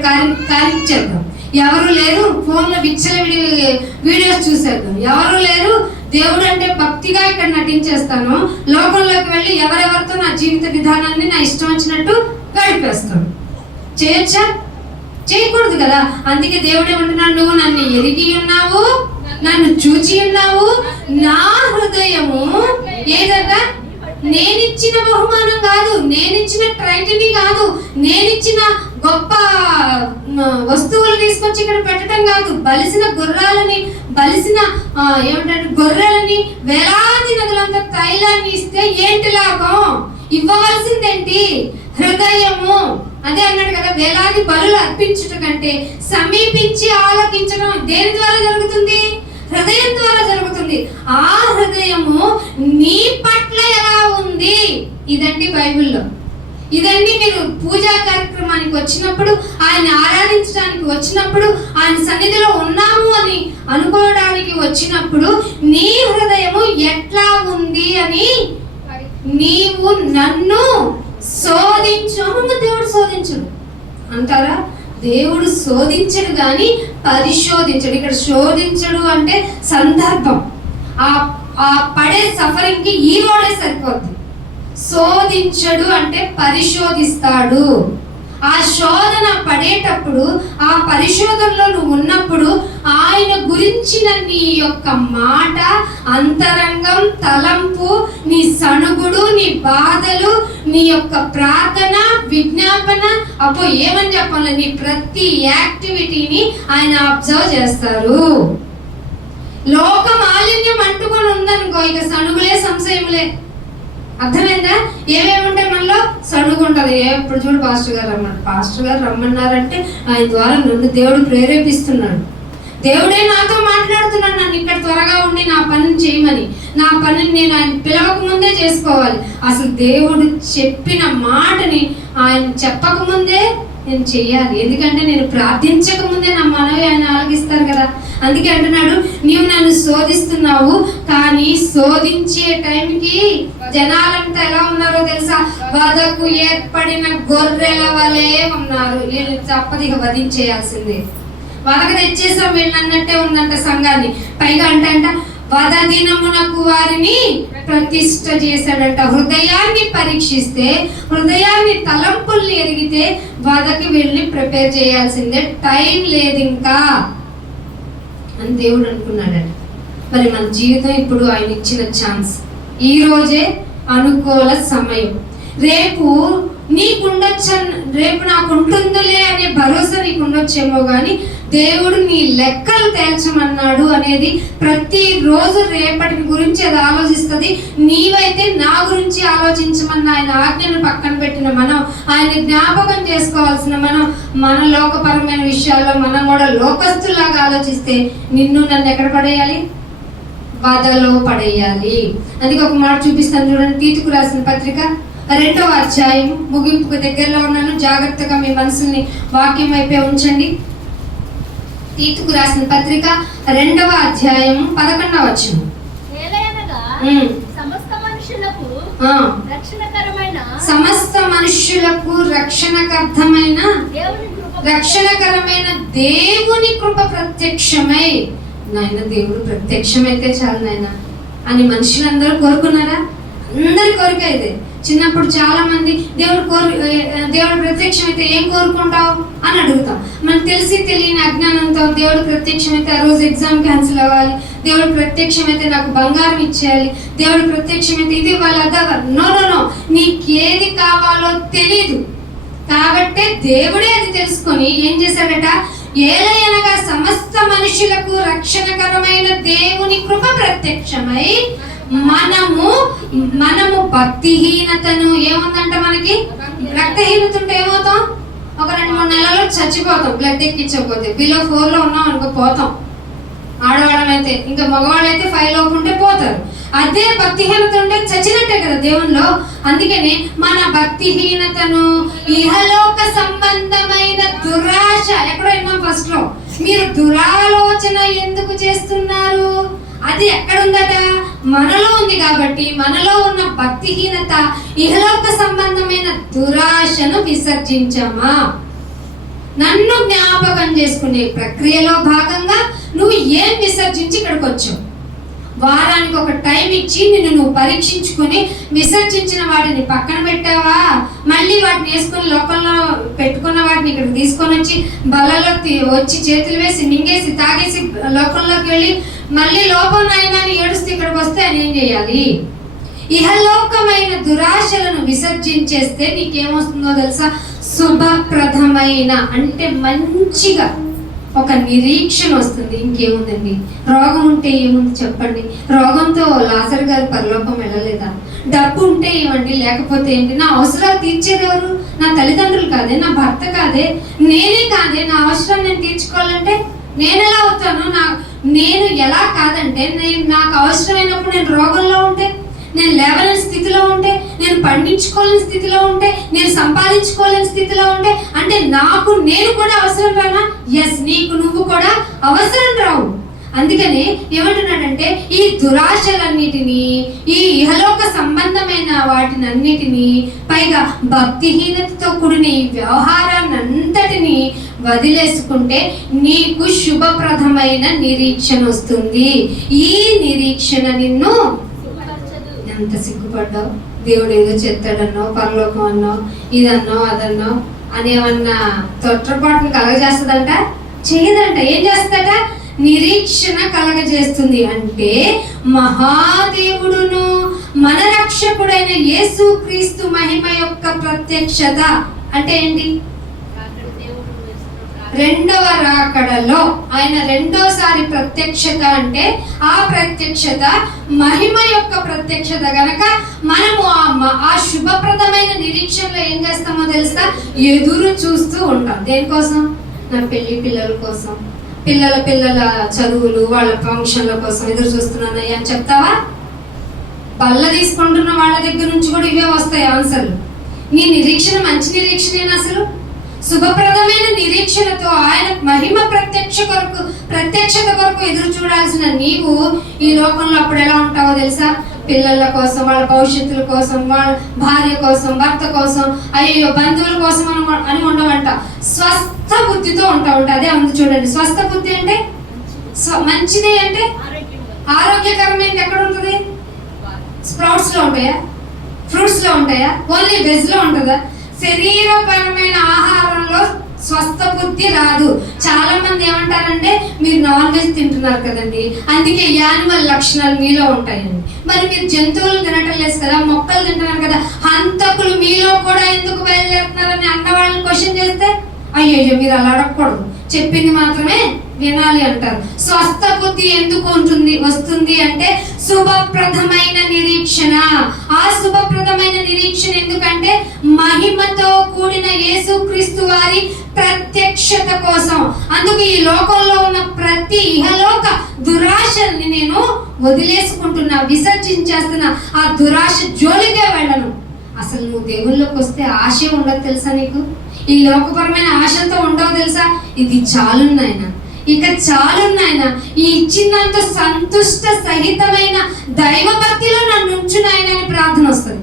కారించేద్దాం. ఎవరు లేరు, ఫోన్లో విచ్చలవిడి వీడియోస్ చూసేద్దాం. ఎవరు లేరు, దేవుడు అంటే భక్తిగా ఇక్కడ నటించేస్తాను. లోకంలోకి వెళ్ళి ఎవరెవరితో నా జీవిత విధానాన్ని నా ఇష్టం వచ్చినట్టు గడిపేస్తాను. చేయొచ్చా? చేయకూడదు కదా. అందుకే దేవుడు ఏమంటున్నాడు? నువ్వు నన్ను ఎరిగి ఉన్నావు, నన్ను చూచి ఉన్నావు. నా హృదయము ఏదట? నేనిచ్చిన బహుమానం కాదు, నేనిచ్చిన ట్రైటిని కాదు, నేనిచ్చిన గొప్ప వస్తువులు తీసుకొచ్చి ఇక్కడ పెట్టడం కాదు. బలిసిన గుర్రాలని, బలిసిన ఏమిటంటే గొర్రెలని, వేలాది నదులంతా తైలాన్ని ఇస్తే ఏంటి లాభం? ఇవ్వవలసిందేంటి? హృదయము. అదే అన్నాడు కదా, వేలాది బలులు అర్పించుట కంటే సమీపించి ఆలోకించడం దేని ద్వారా జరుగుతుంది? హృదయం ద్వారా జరుగుతుంది. ఆ హృదయము నీ పట్ల ఎలా ఉంది? ఇదండి బైబిల్లో. ఇదండి మీరు పూజా కార్యక్రమానికి వచ్చినప్పుడు, ఆయన ఆరాధించడానికి వచ్చినప్పుడు, ఆయన సన్నిధిలో ఉన్నాము అని అనుకోవడానికి వచ్చినప్పుడు నీ హృదయము ఎట్లా ఉంది అని నీవు నన్ను శోధించు. దేవుడు శోధించడు అంటారా? దేవుడు శోధించడు కానీ పరిశోధించడు. ఇక్కడ శోధించడు అంటే సందర్భం. ఆ పడే సఫరింగ్ కి ఈ వాడే సరిపోద్ది. శోధించడు అంటే పరిశోధిస్తాడు. ఆ శోధన పడేటప్పుడు, ఆ పరిశోధనలో నువ్వు ఉన్నప్పుడు ఆయన గురించిన నీ యొక్క మాట, అంతరంగం, తలంపు, నీ సణుగుడు, నీ బాధలు, నీ యొక్క ప్రార్థన, విజ్ఞాపన, అబ్బో ఏమని చెప్పాలి, నీ ప్రతి యాక్టివిటీని ఆయన అబ్జర్వ్ చేస్తారు. లోక మాలిన్యం అంటుకొని ఉందనుకో, ఇక సణుగులే సంశయములే. అర్థమైందా? ఏమేమి ఉంటాయి మనలో? సణుగు ఉంటుంది. ఎప్పుడు చూడు పాస్టర్ గారు రమ్మన్నారంటే ఆయన ద్వారా నన్ను దేవుడు ప్రేరేపిస్తున్నాడు. దేవుడే నాతో మాట్లాడుతున్నాడు, నన్ను ఇక్కడ త్వరగా ఉండి నా పనిని చేయమని. నా పనిని నేను ఆయన పిలవక ముందే చేసుకోవాలి. అసలు దేవుడు చెప్పిన మాటని ఆయన చెప్పక ముందే నేను చెయ్యాలి. ఎందుకంటే నేను ప్రార్థించక ముందే నా మనవి ఆయన ఆలకిస్తారు కదా. అందుకే అంటున్నాడు, నీవు నన్ను శోధిస్తున్నావు, కానీ శోధించే టైంకి జనాలంతా ఎలా ఉన్నారో తెలుసా? వధకు ఏర్పడిన గొర్రెల వలె ఉన్నారు. వీళ్ళు తప్పదిగా వధించేయాల్సిందే. వధకు తెచ్చేసాం వీళ్ళన్నట్టే ఉందంట సంఘాన్ని. పైగా అంట వధ దినమునకు వారిని ప్రతిష్ఠ చేశాడంట. హృదయాన్ని పరీక్షిస్తే, హృదయాన్ని తలంపుల్ని ఎరిగితే వధకి వీళ్ళని ప్రిపేర్ చేయాల్సిందే. టైం లేదు ఇంకా అని దేవుడు అనుకున్నాడట. మరి మన జీవితం ఇప్పుడు ఆయన ఇచ్చిన ఛాన్స్. ఈ రోజే అనుకూల సమయం. రేపు రేపు నాకు ఉంటుందిలే అనే భరోసా నీకు ఉండొచ్చేమో కానీ దేవుడు నీ లెక్కలు తేల్చమన్నాడు అనేది ప్రతిరోజు రేపటి గురించి అది ఆలోచిస్తుంది. నీవైతే నా గురించి ఆలోచించమన్న ఆయన ఆజ్ఞను పక్కన పెట్టిన మనం, ఆయన జ్ఞాపకం చేసుకోవాల్సిన మనం, మన లోకపరమైన విషయాల్లో మనం కూడా లోకస్తులాగా ఆలోచిస్తే నిన్ను నన్ను ఎక్కడ పడేయాలి? వదలో పడేయాలి. అందుకే ఒక మాట చూపిస్తాను చూడండి. తీతుకు రాసిన పత్రిక 2వ అధ్యాయం, ముగింపుకు దగ్గరలో ఉన్నాను, జాగ్రత్తగా మీ మనసుని వాక్యం వైపే ఉంచండి. తీతుకు రాసిన పత్రిక 2వ అధ్యాయం 11వ వచనం. సమస్త మనుష్యులకు రక్షణకరమైన దేవుని కృప ప్రత్యక్షమై, నాయన దేవుడు ప్రత్యక్షమైతే చాలు నాయన అని మనుషులందరూ కోరుకున్నారా? అందరి కోరిక ఇదే. చిన్నప్పుడు చాలా మంది దేవుడు ప్రత్యక్షమైతే ఏం కోరుకుంటావు అని అడుగుతాం. మనకు తెలిసి తెలియని అజ్ఞానంతో దేవుడు ప్రత్యక్షమైతే ఆ రోజు ఎగ్జామ్ క్యాన్సిల్ అవ్వాలి, దేవుడు ప్రత్యక్షమైతే నాకు బంగారం ఇచ్చేయాలి, దేవుడు ప్రత్యక్షమైతే ఇది ఇవ్వాలి, అదా. నో, నీకేది కావాలో తెలీదు కాబట్టే దేవుడే అది తెలుసుకొని ఏం చేశాడట? ఏలయనగా సమస్త మనుషులకు రక్షణకరమైన దేవుని కృప ప్రత్యక్షమై మనము భక్తిహీనతను, ఏముందంట మనకి రక్తహీనత ఉంటే ఏమవుతాం? ఒక 2-3 నెలల్లో చచ్చిపోతాం. బ్లడ్ ఎక్కించకపోతే బిలో 4లో ఉన్నాం అనుకో పోతాం. ఆడవాళ్ళమైతే, ఇంకా మగవాళ్ళైతే 5 లోపు ఉంటే పోతారు. అదే భక్తిహీనత ఉంటే చచ్చినట్టే కదా దేవుల్లో. అందుకని మన భక్తిహీనతను ఇహలోక సంబంధమైన దురాశ, ఎక్కడో విన్నాం ఫస్ట్ లో, మీరు దురాలోచన ఎందుకు చేస్తున్నారు? అది ఎక్కడుందట? మనలో ఉంది. కాబట్టి మనలో ఉన్న భక్తిహీనత, ఇహలోక సంబంధమైన దురాశను విసర్జించామా? నన్ను జ్ఞాపకం చేసుకునే ప్రక్రియలో భాగంగా నువ్వు ఏం విసర్జించి ఇక్కడికి వచ్చావు? వారానికి ఒక టైం ఇచ్చి నువ్వు పరీక్షించుకుని విసర్జించిన వాటిని పక్కన పెట్టావా? మళ్ళీ వాటిని వేసుకొని లోకంలో పెట్టుకున్న వాటిని ఇక్కడికి తీసుకొని వచ్చి బలలో వచ్చి చేతులు వేసి మింగేసి తాగేసి లోకంలోకి వెళ్ళి మళ్ళీ లోపం నాయనాన్ని ఏడుస్తూ ఇక్కడికి వస్తే అని ఏం చేయాలి? ఇహలోకమైన దురాశలను విసర్జించేస్తే నీకేమొస్తుందో తెలుసా? శుభప్రదమైన, అంటే మంచిగా ఒక నిరీక్షణ వస్తుంది. ఇంకేముందండి? రోగం ఉంటే ఏముంది చెప్పండి? రోగంతో లాజరు గారు పరలోకం వెళ్ళలేదా? డబ్బు ఉంటే ఏమండి, లేకపోతే ఏంటి? నా అవసరాలు తీర్చేదెవరు? నా తల్లిదండ్రులు కాదే, నా భర్త కాదే, నేనే కాదే. నా అవసరం నేను తీర్చుకోవాలంటే నేను ఎలా అవుతాను? నేను ఎలా కాదంటే, నాకు అవసరమైనప్పుడు నేను రోగంలో ఉంటే, నేను లేవలేని స్థితిలో ఉంటే, నేను పండించుకోలేని స్థితిలో ఉంటే, నేను సంపాదించుకోలేని స్థితిలో ఉంటే, అంటే నాకు నేను కూడా అవసరం రానా? ఎస్, నీకు నువ్వు కూడా అవసరం రావు. అందుకనే ఏమంటున్నాడంటే, ఈ దురాశలన్నిటినీ, ఈ ఇహలోక సంబంధమైన వాటినన్నిటినీ, పైగా భక్తిహీనతతో కూడిన ఈ వ్యవహారాన్నంతటినీ వదిలేసుకుంటే నీకు శుభప్రదమైన నిరీక్షణ వస్తుంది. ఈ నిరీక్షణ నిన్ను, ఎంత సిగ్గుపడ్డావు? దేవుడు ఏదో చేస్తాడన్నో, పరలోకం అన్నో, ఇదన్నో అదన్నో అనేవన్నా తొట్రపాటును కలగజేస్తుందంట? చేయదంట. ఏం చేస్తుందట? నిరీక్షణ కలగజేస్తుంది. అంటే మహాదేవుడును మన రక్షకుడైన యేసుక్రీస్తు మహిమ యొక్క ప్రత్యక్షత అంటే ఏంటి? రెండవ రాకడలో ఆయన రెండోసారి ప్రత్యక్షత. అంటే ఆ ప్రత్యక్షత మహిమ యొక్క ప్రత్యక్షత గనక మనము ఆ శుభప్రదమైన నిరీక్షణలో ఏం చేస్తామో తెలుసా? ఎదురు చూస్తూ ఉంటాం. దేనికోసం? నా పిల్లల కోసం, పిల్లల చదువులు, వాళ్ళ ఫంక్షన్ల కోసం ఎదురు చూస్తున్నానయ్యా అని చెప్తావా? బల్ల తీసుకుంటున్న వాళ్ళ దగ్గర నుంచి కూడా ఇవే వస్తాయి ఆన్సర్లు. నీ నిరీక్షణ మంచి నిరీక్షణేనా? అసలు శుభప్రదమైన నిరీక్షణతో ఆయన మహిమ ప్రత్యక్షత కొరకు ఎదురు చూడాల్సిన నీవు ఈ లోకంలో అప్పుడు ఎలా ఉంటావో తెలుసా? పిల్లల కోసం, వాళ్ళ భవిష్యత్తుల కోసం, వాళ్ళ భార్య కోసం, భర్త కోసం, అయ్యో బంధువుల కోసం అని ఉండవంట. స్వస్థ బుద్ధితో ఉంటావు. అదే ఉంది చూడండి. స్వస్థ బుద్ధి అంటే మంచిది, అంటే ఆరోగ్యకరమైనది ఎక్కడ ఉంటుంది? స్ప్రౌట్స్ లో ఉంటాయా? ఫ్రూట్స్ లో ఉంటాయా? ఓన్లీ వెజ్ లో ఉంటుందా? శరీరపరమైన ఆహారంలో స్వస్థ బుద్ధి రాదు. చాలా మంది ఏమంటారంటే మీరు నాన్ వెజ్ తింటున్నారు కదండి, అందుకే యానిమల్ లక్షణాలు మీలో ఉంటాయండి. మరి మీరు జంతువులు తినటం లేదు కదా, మొక్కలు తింటున్నారు కదా, హంతకులు మీలో కూడా ఎందుకు బయలుదేరుతున్నారని అన్న వాళ్ళని క్వశ్చన్ చేస్తే అయ్యో మీరు అలా అడగకూడదు, చెప్పింది మాత్రమే వినాలి అంటారు. స్వస్థ బుద్ధి ఎందుకు వస్తుంది అంటే శుభప్రదమైన నిరీక్షణ. ఆ శుభప్రదమైన నిరీక్షణ ఎందుకంటే మహిమతో కూడిన యేసుక్రీస్తు వారి ప్రత్యక్షత కోసం. అందుకు ఈ లోకంలో ఉన్న ప్రతి ఇహలోక దురాశని నేను వదిలేసుకుంటున్నా, విసర్జించేస్తున్నా. ఆ దురాశ జోలికే వెళ్ళను. అసలు నువ్వు దేవుళ్ళలోకి వస్తే ఆశ ఉండదు తెలుసా నీకు? ఈ లోకపరమైన ఆశతో ఉండవు తెలుసా? ఇది చాలున్నాయన, ఇక చాలున్నాయన, ఈ ఇచ్చినంత సంతుష్ట సహితమైన దైవభక్తిలో నన్ను ఉంచునాయన అని ప్రార్థన వస్తుంది.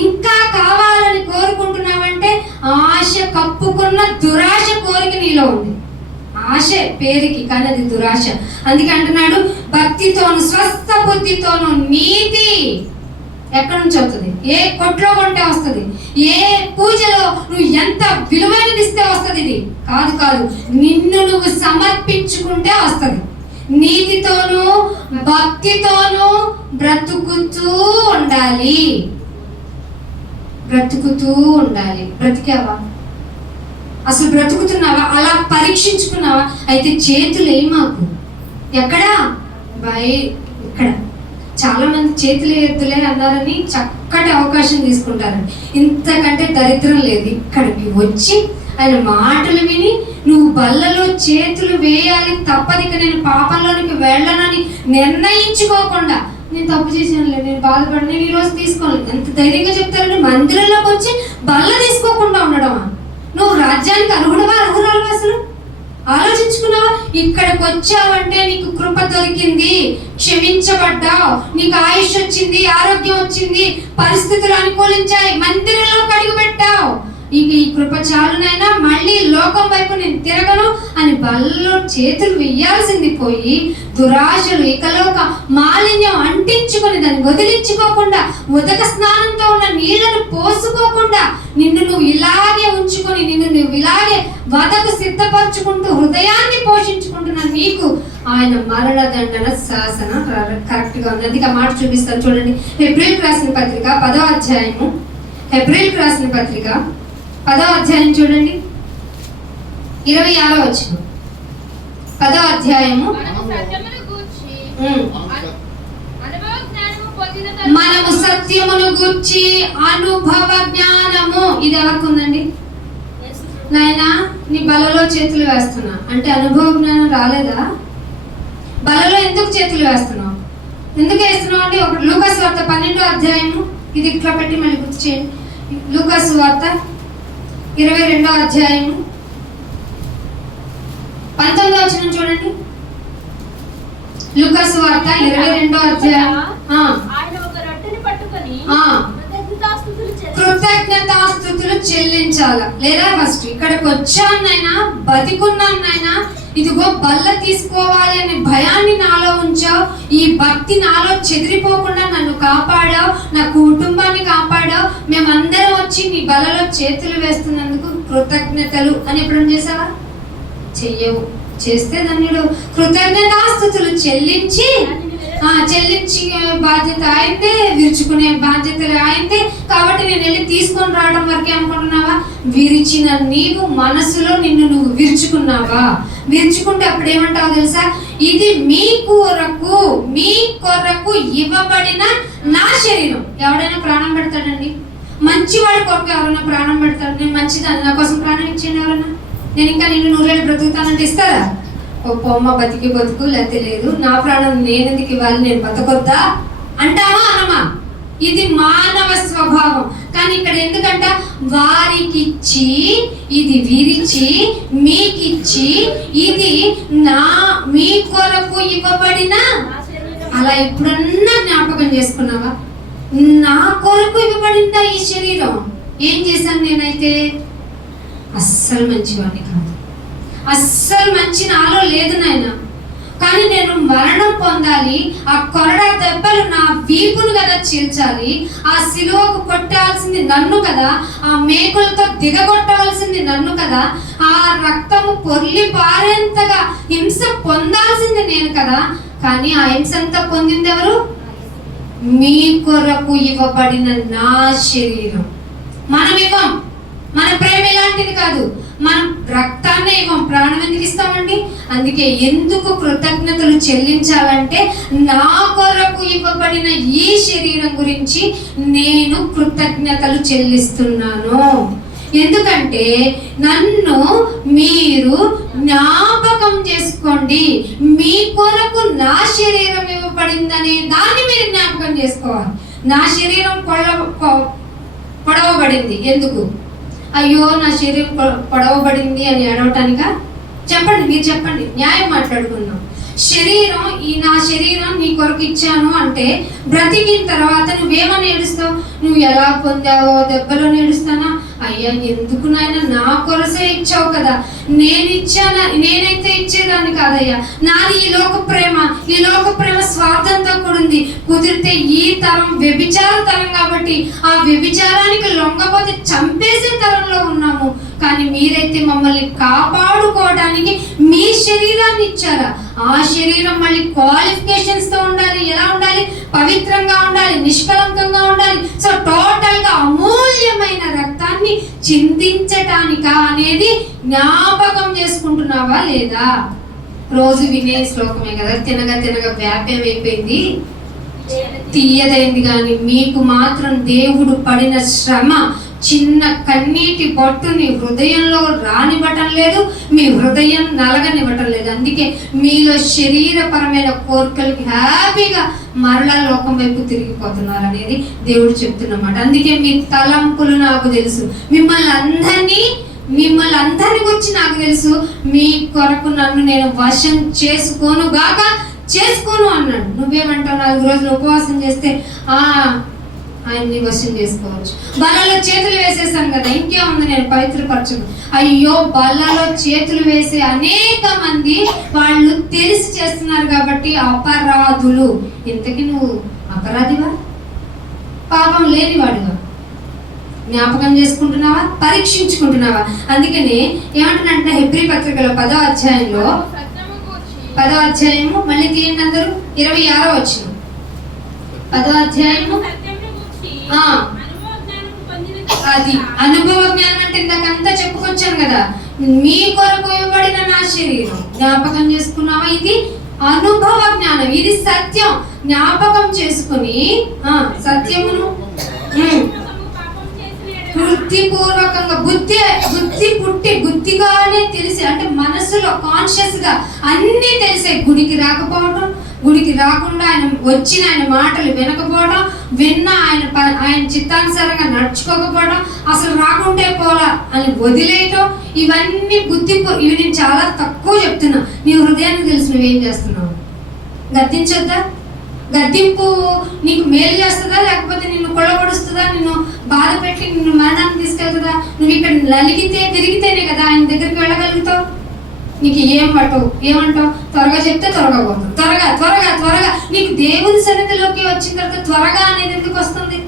ఇంకా కావాలని కోరుకుంటున్నావంటే ఆశ కప్పుకున్న దురాశ కోరిక నీలో ఉంది. ఆశ పేరుకి, కానీ అది దురాశ. అందుకే అంటున్నాడు భక్తితోను స్వస్థ బుద్ధితోను నీతి ఎక్కడి నుంచి వస్తుంది? ఏ కొట్లో కొంటే వస్తుంది? ఏ పూజలో నువ్వు ఎంత విలువైనది ఇస్తే వస్తుంది? ఇది కాదు, నిన్ను నువ్వు సమర్పించుకుంటే వస్తుంది. నీతితోనూ భక్తితోనూ బ్రతుకుతూ ఉండాలి. బ్రతికావా? అసలు బ్రతుకుతున్నావా? అలా పరీక్షించుకున్నావా? అయితే చేతులు మాకు ఎక్కడా? ఇక్కడ చాలా మంది చేతులు ఎత్తులే అన్నారని చక్కటి అవకాశం తీసుకుంటారండి. ఇంతకంటే దరిద్రం లేదు. ఇక్కడికి వచ్చి ఆయన మాటలు విని నువ్వు బల్లలో చేతులు వేయాలి, తప్పదిక నేను పాపంలోనికి వెళ్ళనని నిర్ణయించుకోకుండా, నేను తప్పు చేశానులే, నేను బాధపడి నేను ఈరోజు తీసుకోలేదు, ఎంత ధైర్యంగా చెప్తారంటే మందిరంలోకి వచ్చి బల్ల తీసుకోకుండా ఉండడమా? నువ్వు రాజ్యానికి అర్హురాలు అసలు ఆలోచించుకున్నావా? ఇక్కడికి వచ్చావంటే నీకు కృప దొరికింది, క్షమించబడ్డావు, నీకు ఆయుష్ వచ్చింది, ఆరోగ్యం వచ్చింది, పరిస్థితులు అనుకూలించాయి, మందిరంలో కడుగు పెట్టావు. ఇక ఈ కృప చాలునైనా మళ్ళీ లోకం వైపు నేను తిరగను అని బల్లో చేతులు వెయ్యాల్సింది పోయి దురాశలు ఇకలోక మాలిన్యం అంటించుకొని దాన్ని వదిలించుకోకుండా ఉదక స్నానంతో ఉన్న నీళ్లను పోసుకోకుండా నిన్ను నువ్వు ఇలాగే ఉంచుకొని నిన్ను నువ్వు ఇలాగే వదకు సిద్ధపరచుకుంటూ హృదయాన్ని పోషించుకుంటున్న నీకు ఆయన మరణ దండన శాసన కరెక్ట్ గా ఉంది. అందుకే మాట చూపిస్తాను చూడండి. హెబ్రీయులకు రాసిన పత్రిక 10వ అధ్యాయము, హెబ్రీయులకు రాసిన పత్రిక 10వ అధ్యాయం చూడండి, 26వ వచనం. 10వ అధ్యాయము మనము సత్యమును గూర్చి అనుభవ జ్ఞానము. ఇది ఎవరికి ఉందండి? నాయనా నీ బలలో చేతులు వేస్తున్నా అంటే అనుభవ జ్ఞానం రాలేదా? బలలో ఎందుకు చేతులు వేస్తున్నావు? ఎందుకు వేస్తున్నావు అంటే ఒకటి లూకాసు వార్త 12వ అధ్యాయము, ఇది ఇట్లా పెట్టి మళ్ళీ గుర్తు చేయండి. లూకాసు వార్త 22వ అధ్యాయము 19వ వచనం చూడండి. లూకాసు వార్త 22వ అధ్యాయం. కృతజ్ఞతాస్తుతులు చెల్లించాలా లేదా? ఫస్ట్ ఇక్కడికి వచ్చాను నాయనా, బతికున్నాను నాయనా, ఇదిగో బల్ల తీసుకోవాలి అనే భయాన్ని నాలో ఉంచావు, ఈ భక్తి నాలో చెదిరిపోకుండా నన్ను కాపాడావు, నా కుటుంబాన్ని కాపాడావు, మేమందరం వచ్చి నీ బలలో చేతులు వేస్తున్నందుకు కృతజ్ఞతలు అని ఎప్పుడు చేసావా? చెయ్యవు. చేస్తే ధన్యుడు. కృతజ్ఞతాస్తుతులు చెల్లించి బాధ్యత ఆయనదే, విరుచుకునే బాధ్యతలు ఆయనదే. కాబట్టి నేను వెళ్ళి తీసుకొని రావడం వరకే అనుకుంటున్నావా? విరిచిన నీవు మనసులో నిన్ను నువ్వు విరుచుకున్నావా? విరుచుకుంటే అప్పుడు ఏమంటావు తెలుసా? ఇది మీ కొరకు ఇవ్వబడిన నా శరీరం. ఎవడైనా ప్రాణం పెడతాడండి? మంచివాడి కొరకు ఎవరైనా ప్రాణం పెడతాడు? నేను మంచిదాన్ని, నా కోసం ప్రాణం ఇచ్చేయండి ఎవరైనా. నేను ఇంకా నిన్ను 100 ఏళ్ళు బ్రతుకుతానంటే ఇస్తారా? ఓ పొమ్మ బతికి బతుకు, లేకపోతే లేదు, నా ప్రాణం నేను ఎందుకు ఇవ్వాలి, నేను బతకొద్దా అంటామా అనమా? ఇది మానవ స్వభావం. కానీ ఇక్కడ ఎందుకంట వారికి ఇచ్చి, ఇది విరిచి మీకిచ్చి, ఇది మీ కొరకు ఇవ్వబడిన. అలా ఎప్పుడన్నా జ్ఞాపకం చేసుకున్నావా? నా కొరకు ఇవ్వబడిందా ఈ శరీరం? ఏం చేశాను నేనైతే? అస్సలు మంచివాడిని కాదు, అస్సలు మంచి నాలో లేదు నాయన. కానీ నేను మరణం పొందాలి, ఆ కొరడా దెబ్బలు నా వీపును కదా చీల్చాలి, ఆ సిలువకు కొట్టాల్సింది నన్ను కదా, ఆ మేకులతో దిగగొట్టవలసింది నన్ను కదా, ఆ రక్తము పొర్లి పారేంతగా హింస పొందాల్సింది నేను కదా. కానీ ఆ హింస అంతా పొందింది ఎవరు? మీ కొరకు ఇవ్వబడిన నా శరీరం. మనం ఇవ్వం, మన ప్రేమ ఇలాంటిది కాదు. మనం రక్తాన్ని ఇవ్వం, ప్రాణం ఎందుకు ఇస్తామండి? అందుకే ఎందుకు కృతజ్ఞతలు చెల్లించాలంటే నా కొరకు ఇవ్వబడిన ఈ శరీరం గురించి నేను కృతజ్ఞతలు చెల్లిస్తున్నాను. ఎందుకంటే నన్ను మీరు జ్ఞాపకం చేసుకోండి, మీ కొరకు నా శరీరం ఇవ్వబడిందనే దాన్ని మీరు జ్ఞాపకం చేసుకోవాలి. నా శరీరం పొడవబడింది ఎందుకు? అయ్యో నా శరీరం పొడవబడింది అని అడవటానికా? చెప్పండి, మీరు చెప్పండి, న్యాయం మాట్లాడుకుందాం. శరీరం, నా శరీరం నీ కొరకు ఇచ్చాను అంటే బ్రతికిన తర్వాత నువ్వేమని ఏడుస్తావు? నువ్వు ఎలా పొందావో దెబ్బలో ఏడుస్తానా? అయ్యా ఎందుకు నాయన, నా కొరసే ఇచ్చావు కదా, నేనైతే ఇచ్చేదాన్ని కాదయ్యా. నాది ఈ లోక ప్రేమ స్వార్థంతో కూడింది. కుదిరితే ఈ తరం వ్యభిచార తరం కాబట్టి ఆ వ్యభిచారానికి లొంగపోతే చంపేసే తరంలో ఉన్నాము. కానీ మీరైతే మమ్మల్ని కాపాడుకోవడానికి మీ శరీరాన్ని ఇచ్చారా? ఆ శరీరం మళ్ళీ క్వాలిఫికేషన్స్ తో ఉండాలి. ఎలా ఉండాలి? పవిత్రంగా ఉండాలి, నిష్కలంకంగా ఉండాలి. సో టోటల్ గా అమూల్యమైన రక్తాన్ని చిందించటానికా అనేది జ్ఞాపకం చేసుకుంటున్నావా లేదా? రోజు వినే శ్లోకమే కదా, తినగా తినగా వ్యాప్యం అయిపోయింది, తీయదైంది. కానీ మీకు మాత్రం దేవుడు పడిన శ్రమ, చిన్న కన్నీటి బొట్టు నీ హృదయంలో రానివ్వటం లేదు, మీ హృదయం నలగనివ్వటం లేదు. అందుకే మీలో శరీరపరమైన కోరికలకి హ్యాపీగా మరలా లోకం వైపు తిరిగిపోతున్నారు అనేది దేవుడు చెప్తున్నమాట. అందుకే మీ తలంపులు నాకు తెలుసు, మిమ్మల్ని అందరిని గురించి నాకు తెలుసు. మీ కొరకు నన్ను నేను వశం చేసుకోను అన్నాడు. నువ్వేమంటావు? 4 రోజులు ఉపవాసం చేస్తే ఆయన్ని వశం చేసుకోవచ్చు. బల్లలో చేతులు వేసేసాను కదా, ఇంకేముంది, నేను పవిత్రపరచను. అయ్యో, బల్లలో చేతులు వేసే అనేక మంది వాళ్ళు తెలిసి చేస్తున్నారు కాబట్టి అపరాధులు. ఇంతకీ నువ్వు అపరాధివా? పాపం లేనివాడివా? జ్ఞాపకం చేసుకుంటున్నావా? పరీక్షించుకుంటున్నావా? అందుకనే ఏమంటున్నా హెబ్రీ పత్రికలో 10వ అధ్యాయంలో 10వ అధ్యాయము, మళ్ళీ తీయండి అందరూ, 26వ వచనం. 10వ అధ్యాయము, అది అనుభవ జ్ఞానం అంటే ఇందాకంతా చెప్పుకొచ్చాను కదా. మీ కొరకు ఇవ్వబడిన నా శరీరం జ్ఞాపకం చేసుకున్నావా? ఇది అనుభవ జ్ఞానం, ఇది సత్యం. జ్ఞాపకం చేసుకుని సత్యమును బుద్ధిపూర్వకంగా బుద్ధిగానే తెలిసి, అంటే మనసులో కాన్షియస్ గా అన్ని తెలిసే, గుడికి రాకపోవడం, గుడికి రాకుండా ఆయన మాటలు వినకపోవడం, ఆయన చిత్తానుసారంగా నడుచుకోకపోవడం, అసలు రాకుంటే పోలా అని వదిలేయటం, ఇవన్నీ ఇవి నేను చాలా తక్కువ చెప్తున్నా. నీ హృదయానికి తెలుసు నువ్వేం చేస్తున్నావు. గద్దించొద్దా? గద్దింపు నీకు మేలు చేస్తుందా, లేకపోతే నిన్ను కొల్లగొడుస్తుందా, నిన్ను బాధ పెట్టి నిన్ను మరణానికి తీసుకెళ్తుందా? నువ్వు ఇక్కడ నలిగితే తిరిగితేనే కదా ఆయన దగ్గరికి వెళ్ళగలుగుతావు. నీకు ఏమంటావు? త్వరగా చెప్తే త్వరగా పోతావు. త్వరగా నీకు దేవుని సన్నిధిలోకి వచ్చిన తర్వాత త్వరగా అనేది ఎందుకు వస్తుంది?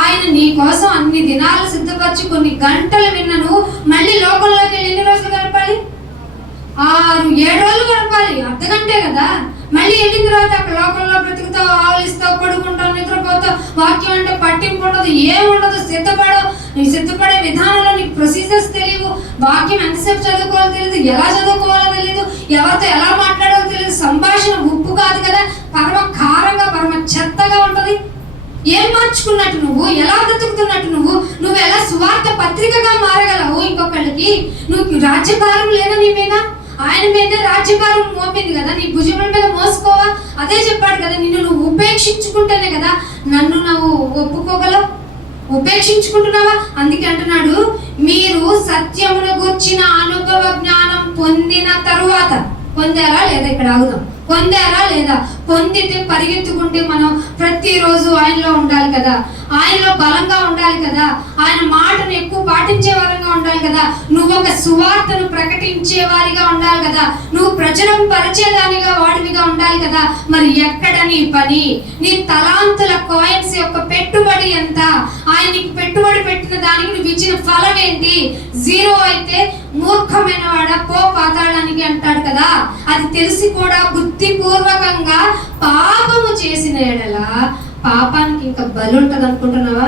ఆయన నీ కోసం అన్ని దినాలు సిద్ధపరిచి కొన్ని గంటలు విన్న నువ్వు మళ్ళీ లోకంలోకి వెళ్ళి ఎన్ని రోజులు గడపాలి? 6-7 రోజులు గడపాలి, అర్ధగంటే కదా. మళ్ళీ వెళ్ళిన తర్వాత అక్కడ లోకంలో బ్రతుకుతావు, ఆవలిస్తావు, పడుకుంటావు, నిద్రపోతావు. వాక్యం అంటే పట్టింపు ఉండదు, ఏముండదు, సిద్ధపడే విధానంలో నీకు ప్రొసీజర్స్ తెలియవు. వాక్యం ఎంతసేపు చదువుకోవాలో తెలియదు, ఎలా చదువుకోవాలో తెలియదు, ఎవరితో ఎలా మాట్లాడాలో తెలియదు. సంభాషణ ఉప్పు కాదు కదా, పరమ కారంగా పరమ చెత్తగా ఉంటది. ఏం మార్చుకున్నట్టు నువ్వు? ఎలా బ్రతుకుతున్నట్టు నువ్వు ఎలా సువార్త పత్రికగా మారగలవు ఇంకొకళ్ళకి? నువ్వు రాజ్యభారం లేదా నీ మీద? ఆయన మీద రాజ్యభారం మోపింది కదా, నీ భుజముల మీద మోసుకోవా? అదే చెప్పాడు కదా, నువ్వు ఉపేక్షించుకుంటేనే కదా నన్ను నువ్వు ఒప్పుకోగలవు. ఉపేక్షించుకుంటున్నావా? అందుకే అంటున్నాడు, మీరు సత్యమును గూర్చిన అనుభవ జ్ఞానం పొందిన తరువాత. పొందారా లేదా? ఇక్కడ ఆగుదాం. పొందారా లేదా? పొందితే పరిగెత్తుకుంటే మనం ప్రతిరోజు ఆయనలో ఉండాలి కదా, ఆయనలో బలంగా ఉండాలి కదా, ఆయన మాటను ఎక్కువ పాటించే వారంగా ఉండాలి కదా, నువ్వు ఒక సువార్తను ప్రకటించే వారిగా ఉండాలి కదా, నువ్వు ప్రజలను పరిచేదానిగా వాడివిగా ఉండాలి కదా. మరి ఎక్కడ నీ పని? నీ తలాంతుల కాయిన్స్ యొక్క పెట్టుబడి ఎంత? ఆయన నీకు పెట్టుబడి పెట్టిన దానికి నువ్వు ఇచ్చిన ఫలం ఏంటి? 0 అయితే మూర్ఖమైన వాడ పో పాతాళానికి అంటాడు కదా. అది తెలిసి కూడా బుద్ధిపూర్వకంగా పాపము చేసిన ఎడల పాపానికి ఇంకా బలి ఉంటుంది అనుకుంటున్నావా?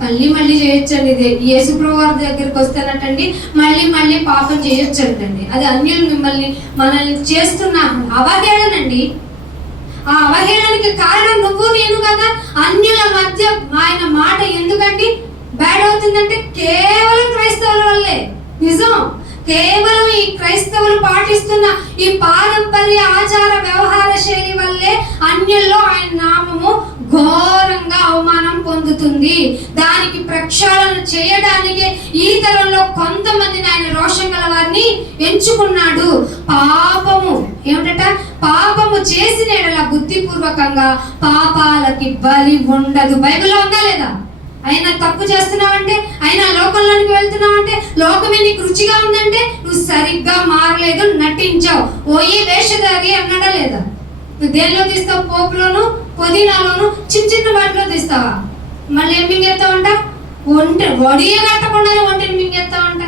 మళ్ళీ చేయొచ్చండి. ఇది యేసుప్రభు వారి దగ్గరికి వస్తేనటండి మళ్ళీ పాపం చేయొచ్చండి. అది అన్యులు మనల్ని చేస్తున్న అవహేళనండి. ఆ అవహేళనకి కారణం నువ్వు నేను కదా. అన్యుల మధ్య ఆయన మాట ఎందుకండి బ్యాడ్ అవుతుందంటే కేవలం క్రైస్తవుల వల్లే. నిజం, కేవలం ఈ క్రైస్తవులు పాటిస్తున్న ఈ పారంపర్య ఆచార వ్యవహార శైలి వల్లే అన్యుల్లో ఆయన నామము ఘోరంగా అవమానం పొందుతుంది. దానికి ప్రక్షాళన చేయడానికి ఈ తరంలో కొంతమందిని ఆయన రోషం గల వారిని ఎంచుకున్నాడు. పాపము ఏమిటట? పాపము చేసిన ఎడల బుద్ధిపూర్వకంగా పాపాలకి బలి ఉండదు. బైబిల్లో ఉందా లేదా? అయినా తప్పు చేస్తున్నావంటే, అయినా లోకంలోనికి వెళ్తున్నావంటే, లోకమే నీకు రుచిగా ఉందంటే నువ్వు సరిగ్గా మారలేదు, నటించావు. ఓయే వేషధారి అన్నాడా లేదా? నువ్వు దేనిలో తీస్తావు? పోపులోను పుదీనాలోను చిన్న వాటిలో తీస్తావా? మళ్ళీ ఏం మింగేస్తావంట? వడియ కట్టకుండానే ఒంటిని మింగేస్తావంట.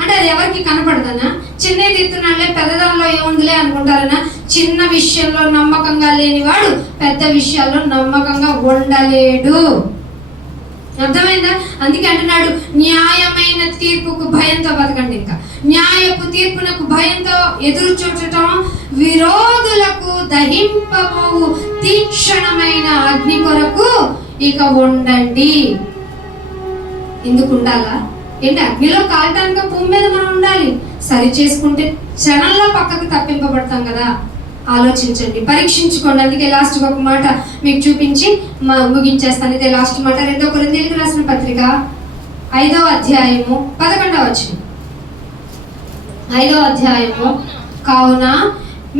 అంటే అది ఎవరికి కనపడదనా? చిన్నది తీస్తున్నాడులే పెద్దదానిలో ఏముందిలే అనుకుంటారనా? చిన్న విషయంలో నమ్మకంగా లేనివాడు పెద్ద విషయాల్లో నమ్మకంగా ఉండలేడు. అర్థమైందా? అందుకే అంటున్నాడు న్యాయమైన తీర్పుకు భయంతో బతకండి. ఇంకా న్యాయపు తీర్పునకు భయంతో ఎదురు చూడటం విరోధులకు దహింపబోవు తీక్షణమైన అగ్ని కొరకు ఇక ఉండండి. ఎందుకు ఉండాలా? ఏంటి అగ్నిలో కాలటానికి భూమి మీద మనం ఉండాలి. సరి చేసుకుంటే క్షణంలో పక్కకు తప్పింపబడతాం కదా. ఆలోచించండి, పరీక్షించుకోండి. అందుకే లాస్ట్ ఒక మాట మీకు చూపించి ముగించేస్తాను. ఇదే లాస్ట్ మాట. 2 కొరింథీయులకు రాసిన పత్రిక 5వ అధ్యాయము 11వ వచనం. 5వ అధ్యాయము. కావున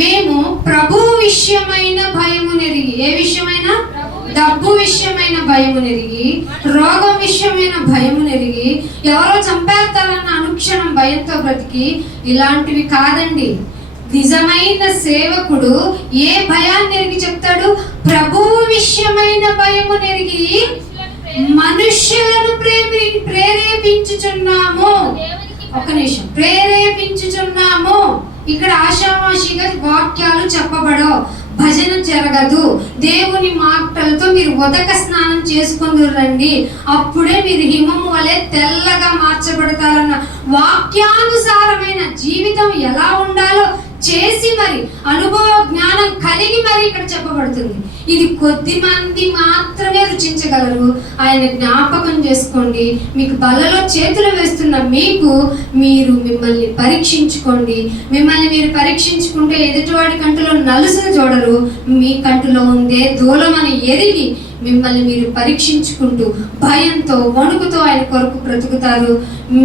మేము ప్రభువు విషయమైన భయము నెరిగి, ఏ విషయమైన? డబ్బు విషయమైన భయము నెరిగి, రోగం విషయమైన భయము నెరిగి, ఎవరో చంపేస్తారన్న అనుక్షణం భయంతో బ్రతికి, ఇలాంటివి కాదండి. నిజమైన సేవకుడు ఏ భయాన్ని ఎరిగి చెప్తాడు? ప్రభువు విషయమైన భయము నెరిగి మనుష్యులను ప్రేరేపించుచున్నాము. ఒక నిమిషం, ప్రేరేపించుచున్నాము. ఇక్కడ ఆషామాషిగా వాక్యాలు చెప్పబడో, భజన జరగదు. దేవుని మాటలతో మీరు ఉదక స్నానం చేసుకొని రండి, అప్పుడే మీరు హిమము వలె తెల్లగా మార్చబడతారన్న వాక్యానుసారమైన జీవితం ఎలా ఉండాలో చేసి మరి అనుభవ జ్ఞానం కలిగి మరి ఇక్కడ చెప్పబడుతుంది. ఇది కొద్ది మంది మాత్రమే రుచించగలరు. ఆయన జ్ఞాపకం చేసుకోండి. మీకు బలలో చేతులు వేస్తున్న మీకు మిమ్మల్ని పరీక్షించుకోండి. మిమ్మల్ని మీరు పరీక్షించుకుంటే ఎదుటివాడి కంటిలో నలుసును చూడరు, మీ కంటిలో ఉందే దూలమని ఎరిగి మిమ్మల్ని మీరు పరీక్షించుకుంటూ భయంతో వణుకుతో ఆయన కొరకు బ్రతుకుతారు.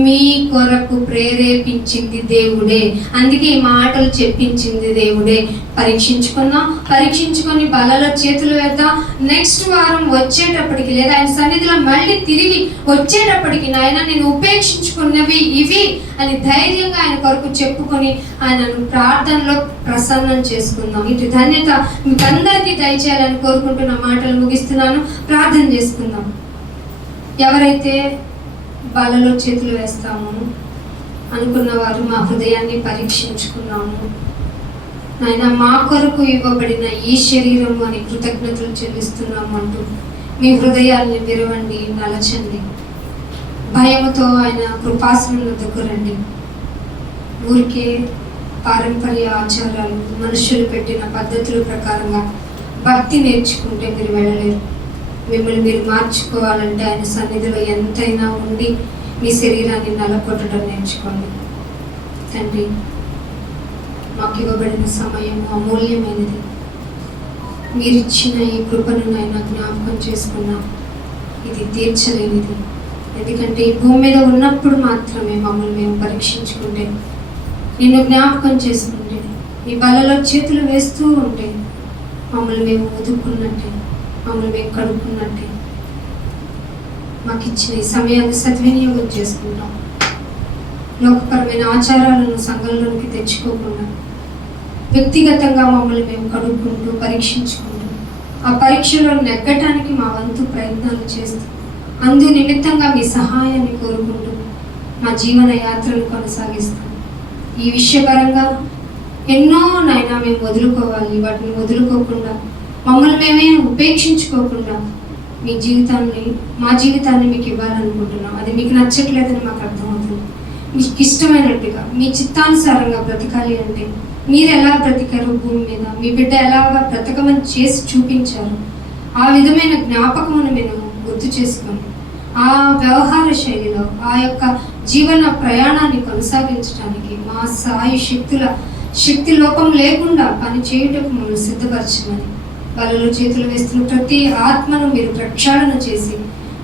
మీ కొరకు ప్రేరేపించింది దేవుడే. అందుకే ఈ మాటలు చెప్పించింది దేవుడే. పరీక్షించుకొని బలలో చేతులు వేద్దాం. నెక్స్ట్ వారం వచ్చేటప్పటికి లేదా ఆయన సన్నిధిలో మళ్ళీ తిరిగి వచ్చేటప్పటికి నాయన నేను ఉపేక్షించుకున్నవి ఇవి అని ధైర్యంగా ఆయన కొరకు చెప్పుకొని ఆయనను ప్రార్థనలో ప్రసన్నం చేసుకుందాం. ఇటు ధన్యత మీకు అందరికీ దయచేయాలని కోరుకుంటున్న మాటలు ముగిస్తున్నాను. ప్రార్థన చేసుకుందాం. ఎవరైతే బలలో చేతులు వేస్తాము అనుకున్న వారు మా హృదయాన్ని పరీక్షించుకున్నాము. నాయన మా కొరకు ఇవ్వబడిన ఈ శరీరము అని కృతజ్ఞతలు చెల్లిస్తున్నాము అంటూ మీ హృదయాల్ని విరవండి, నలచండి. భయముతో ఆయన కృపాసనం వద్దకు రండి. ఊరికే పారంపర్య ఆచారాలు, మనుషులు పెట్టిన పద్ధతుల ప్రకారంగా భక్తి నేర్చుకుంటే మీరు వెళ్ళలేరు. మిమ్మల్ని మీరు మార్చుకోవాలంటే ఆయన సన్నిధిలో ఎంతైనా ఉండి మీ శరీరాన్ని నలకొట్టడం నేర్చుకోండి. తండ్రి, మాకు ఇవ్వబడిన సమయం అమూల్యమైనది. మీరిచ్చిన ఈ కృపను నాయన జ్ఞాపకం చేసుకున్నాం. ఇది తీర్చలేనిది. ఎందుకంటే ఈ భూమి మీద ఉన్నప్పుడు మాత్రమే మమ్మల్ని మేము పరీక్షించుకుంటే, నిన్ను జ్ఞాపకం చేసుకుంటే, ఈ బలలో చేతులు వేస్తూ ఉంటే మమ్మల్ని మేము ఉతుక్కున్నట్టే, మమ్మల్ని మేము కడుక్కున్నట్టే మాకు ఇచ్చిన ఈ సమయాన్ని సద్వినియోగం చేసుకుంటాం. లోకపరమైన ఆచారాలను సంఘంలోనికి తెచ్చుకోకుండా వ్యక్తిగతంగా మమ్మల్ని మేము కడుక్కుంటూ పరీక్షించుకుంటూ ఆ పరీక్షలో నెగ్గటానికి మా వంతు ప్రయత్నాలు చేస్తూ అందు నిమిత్తంగా మీ సహాయాన్ని కోరుకుంటూ మా జీవన యాత్రను కొనసాగిస్తాం. ఈ విషయపరంగా ఎన్నో నైనా మేము వదులుకోవాలి. వాటిని వదులుకోకుండా మమ్మల్ని మేమే ఉపేక్షించుకోకుండా మా జీవితాన్ని మీకు ఇవ్వాలనుకుంటున్నాం. అది మీకు నచ్చట్లేదని మాకు అర్థమవుతుంది. మీకు ఇష్టమైనట్టుగా మీ చిత్తానుసారంగా బ్రతకాలి అంటే మీరు ఎలా బ్రతికారు భూమి మీద, మీ బిడ్డ ఎలాగా బ్రతకమని చేసి చూపించారు, ఆ విధమైన జ్ఞాపకమును మేము గుర్తు చేసుకొని ఆ వ్యవహార శైలిలో ఆ యొక్క జీవన ప్రయాణాన్ని కొనసాగించడానికి మా సాయి శక్తి లోపం లేకుండా పని చేయుటకు మమ్మల్ని సిద్ధపరచమని వాళ్ళలో చేతులు వేస్తున్న ప్రతి ఆత్మను మీరు ప్రక్షాళన చేసి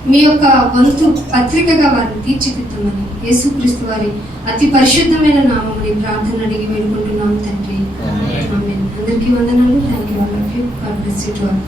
మీ యొక్క వంతు పత్రికగా వారిని తీర్చిదిద్దమని యేసుక్రీస్తు వారి అతి పరిశుద్ధమైన నామముని ప్రార్థన అడిగి వేడుకుంటున్నాం తండ్రి. ఆమేన్. అందరికీ వందనాలు. Thank you. All of you. God bless you to all.